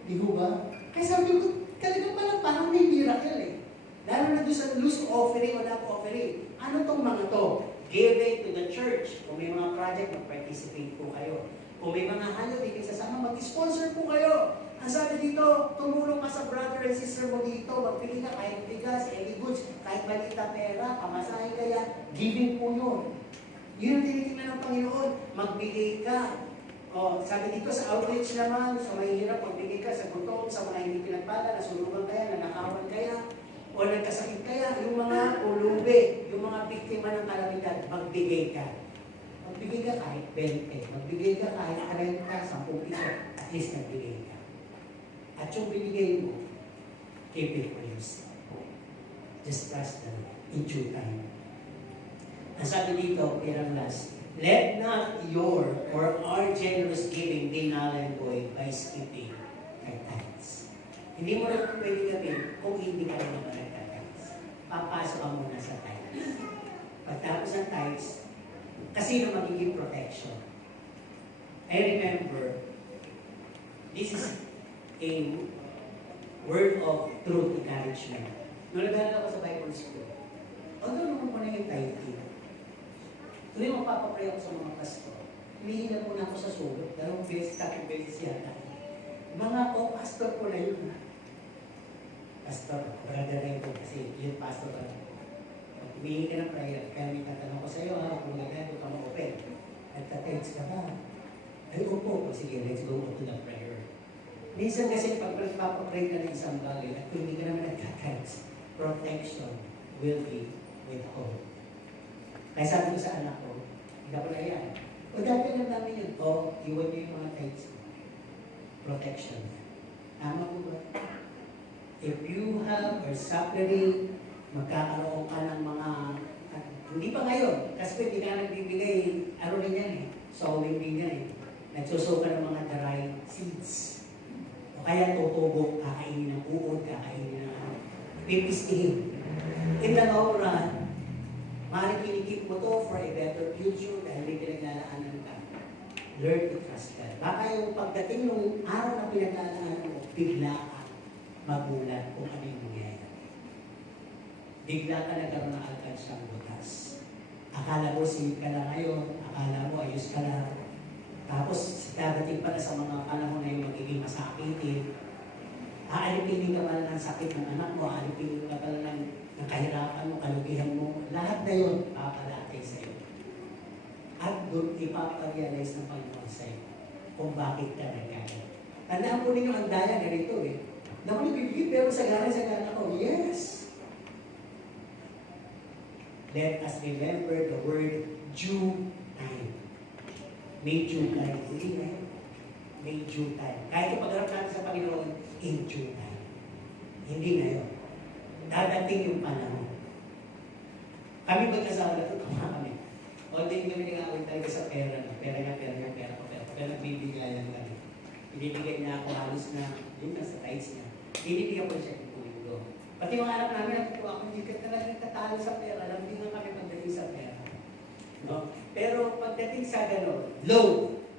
Di ba? Kaya sabi ko, talagang pala parang may miracle eh. Lalo na doon sa loose offering o love offering. Ano tong mga to? Giving to the church. Kung may mga project, mag-participate po kayo. Kung may mga halo, di kayo sasama, mag-sponsor po kayo. Ang sabi dito, tumulong ka sa brother and sister mo dito, magbigay ka kahit bigas, any goods, kahit malita pera, pamasahe kaya, giving po yun. Yun ang tinitingnan ng Panginoon, magbigay ka. O, sabi dito sa outreach naman, sa mahihirap, magbigay ka sa gutom, sa mga hindi pinagpala, nasunugan kaya, nanakawan kaya, o nagkasakit kaya, yung mga ulubi, yung mga biktima ng kalamidad, magbigay ka. Magbigay ka kahit 20, magbigay ka kahit 30, 10 piso, at least nagbigay ka. At yung binigay mo, keep it for yourself. Just trust them in due time. Ang sabi dito, pirang last, let not your or our generous giving be null and void by skipping your tithes. Hindi mo rin pwede gawin kung hindi ka rin naman nagtithes. Papasok ka muna sa tithes. Pagtapos ng tithes, kasi na magiging protection. I remember, this is a word of truth encouragement. Nung nag-aaral ako sa Bible School, although naman ko na yung tithing, tuloy magpapapray ako sa mga pastor, humihinga muna ako sa sulot, 2 beses, 3 beses yata. Mga pastor ko na yun. Pastor, brother na ito kasi yun pastor ka na. Humihingi ka ng prayer, kaya may tatanong ko sa iyo, kung nagano ka ma-open, nagta-text ka ba? Ay, opo, sige, let's go to the prayer. Minsan kasi pag nagpapapray ka ng isang bagay at kung hindi ka naman nagka-text, protection will be withheld. Kaya sabi ko sa anak ko, hindi ko na yan. O dati lang namin yun, iwan niyo yung mga text. Protection. Tama po ba? If you have or suffering, magkakaroon ka ng mga, hindi pa ngayon, kasi pwede ka nagbibigay, ano rin yan eh, sowing din yan eh. Nagsusow ka ng mga dry seeds. O kaya tutubo, kakainin ng uod, kakainin ng pipistihin. In the long run, maaaring kinikip mo to for a better future dahil may pinaglalaanan ka. Learn to trust God. Baka yung pagdating ng araw na pinaglalaanan mo, bigla ka magulat kung ano yung mangyayari. Bigla ka nagkaroon ng alkansang butas. Akala mo singit ka na ngayon, akala mo ayos ka na. Tapos dadating pala sa mga panahon na yung magiging masakitin. Aalipin ka pala ng sakit ng anak mo, aalipin ka pala ng kahirapan mo, kalugihan mo. Lahat na yun, papalatay sa iyo. At doon ipaparealize ng Panginoon sa iyo kung bakit ka nagkaya. Tandaan po ninyo ang daya ganito eh. Naku, bibigay pero sagana ko. Yes! Let us remember the word due time. May due time. Hindi na yun. May due time. Kahit yung pagharap natin sa Panginoon, in due time. Hindi na yun. Dadating yung panahon. Kami mag-asawa na ito, kami. O din kami nag-awin talaga sa pera. Pera ko. Pero nagbibigayan kami. Binibigay niya ako halos na, yun na sa tights niya. Binibigyan ko siya ng ko. Pati mga anak namin, ako hindi ka talaga nagtatalo sa pera. Alam din nga kami pagdating sa pera. No? Pero pagdating sa gano'n, low,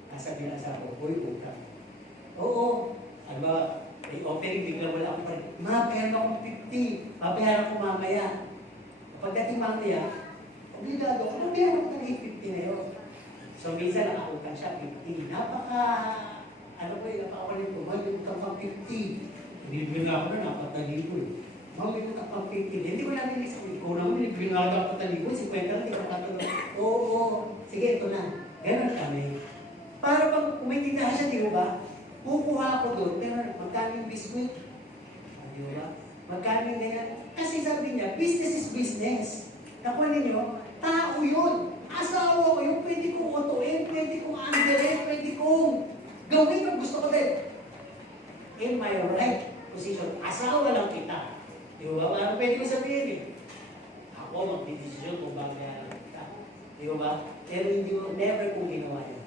nasabi na sa ako, utang. Oo. Ano ba, may offering, bigla wala akong parin. Pera akong 50, pabayaran ko mamaya. Pagdating mamaya, obligado ako, pabayaran ko talaga 50 na yun. So minsan nakautang siya, 50. Napakawalit ko, may utang pang 50. Binibigyan ako na, napatali ko eh. May utang pang 50. Hindi ko natin isang ikaw naman, binibigyan ako napatali ko, 50 lang, hindi ko nakatulog. Oo, sige, ito na. Ganon kami. Para pag may tindahan siya, di ba? Kukuha ako doon, pero magkano yung biskuit? Di ba? Magkano yung ganyan? Kasi sabi niya, business is business. Nakuha ninyo, tao yun. Asawa ko yung pwede kong utuin, pwede kong anderin, pwede kong gawin yung gusto ko din. In my right position, asawa lang kita. Di ba? Ano pwede ko sabihin eh? Ako magdidesisyon kung babayaran kita. Di ba? Pero hindi mo, never kong ginawa yun.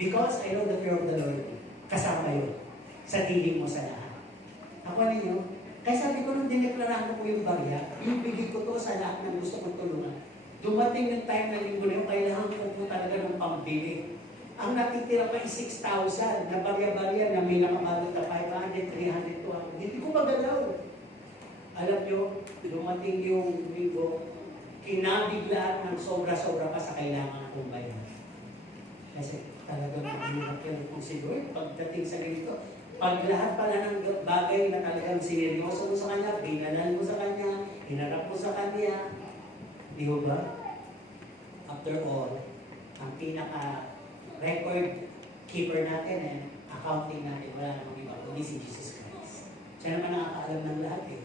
Because I know the fear of the Lord. Kasama yun. Sa dilim mo sa lahat. Ako ninyo, kaya sabi ko nung dineklaraan ko po yung barya, yung bigay ko to sa lahat ng gusto kong tulungan. Dumating yung time na linggo na yung kailangan ko po talaga ng pambili. Ang natitira pa is 6,000 na barya-barya na may nakabalot na 500, 300, 200. Hindi ko magalaw. Alam nyo, dumating yung linggo, kinabiglaan ng sobra-sobra pa sa kailangan kong bayan. Kasi talagang mahirap yan kung siguro, pagdating sa ganito, Pag lahat pala ng bagay na talagang sineryoso mo sa kanya, binalan mo sa kanya, hinarap mo sa kanya, di ba? After all, ang pinaka-record keeper natin and accounting natin, wala namang iba, kundi si Jesus Christ. Siya naman nakakaalam ng lahat eh.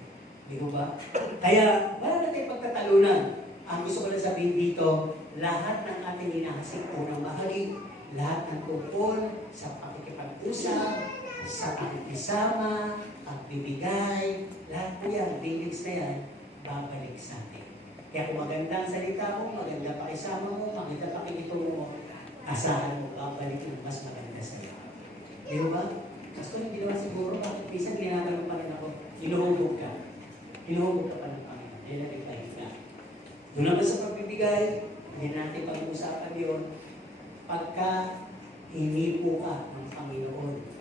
Di ba? Kaya, wala natin pagtatalunan. Ang gusto ko na sabihin dito, lahat ng ating hinahasik unang mahalin, lahat ng tungkol sa pakikipag-usap, sa pakikisama, pagbibigay, lahat po yan, beliefs na yan, babalik sa atin. Kaya kung maganda ang salita mo, maganda pakisama mo, maganda pakikitungo mo, asahan mo, babalik ng mas maganda sa iyo. Di ba? Gusto hindi naman siguro, bakit minsan ginagano pa rin ako, inuhubog ka. Inuhubog ka pa ng Panginoon. Yan ang nagpahinga. Doon naman sa pagbibigay, hindi natin pag-uusapan yun. Pagka hinipo ka ng Panginoon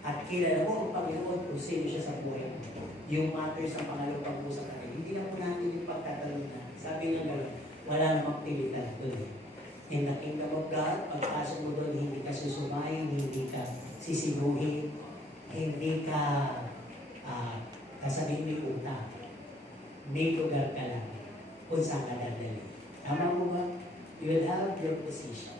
at kilala mo ang Panginoon kung sino siya sa buhay mo, yung matters ng pangalawang pag-uusap natin, hindi na po natin yung pagtatalunan. Sabi nga gano'n, wala namang pilitan doon. In the kingdom of God, pagpasok mo doon, hindi ka susumayin, hindi ka sisinuhin, hindi ka kasabihin may utang. May lugar ka lang kung saan ka dadali. Tama mo ba? You will have your position.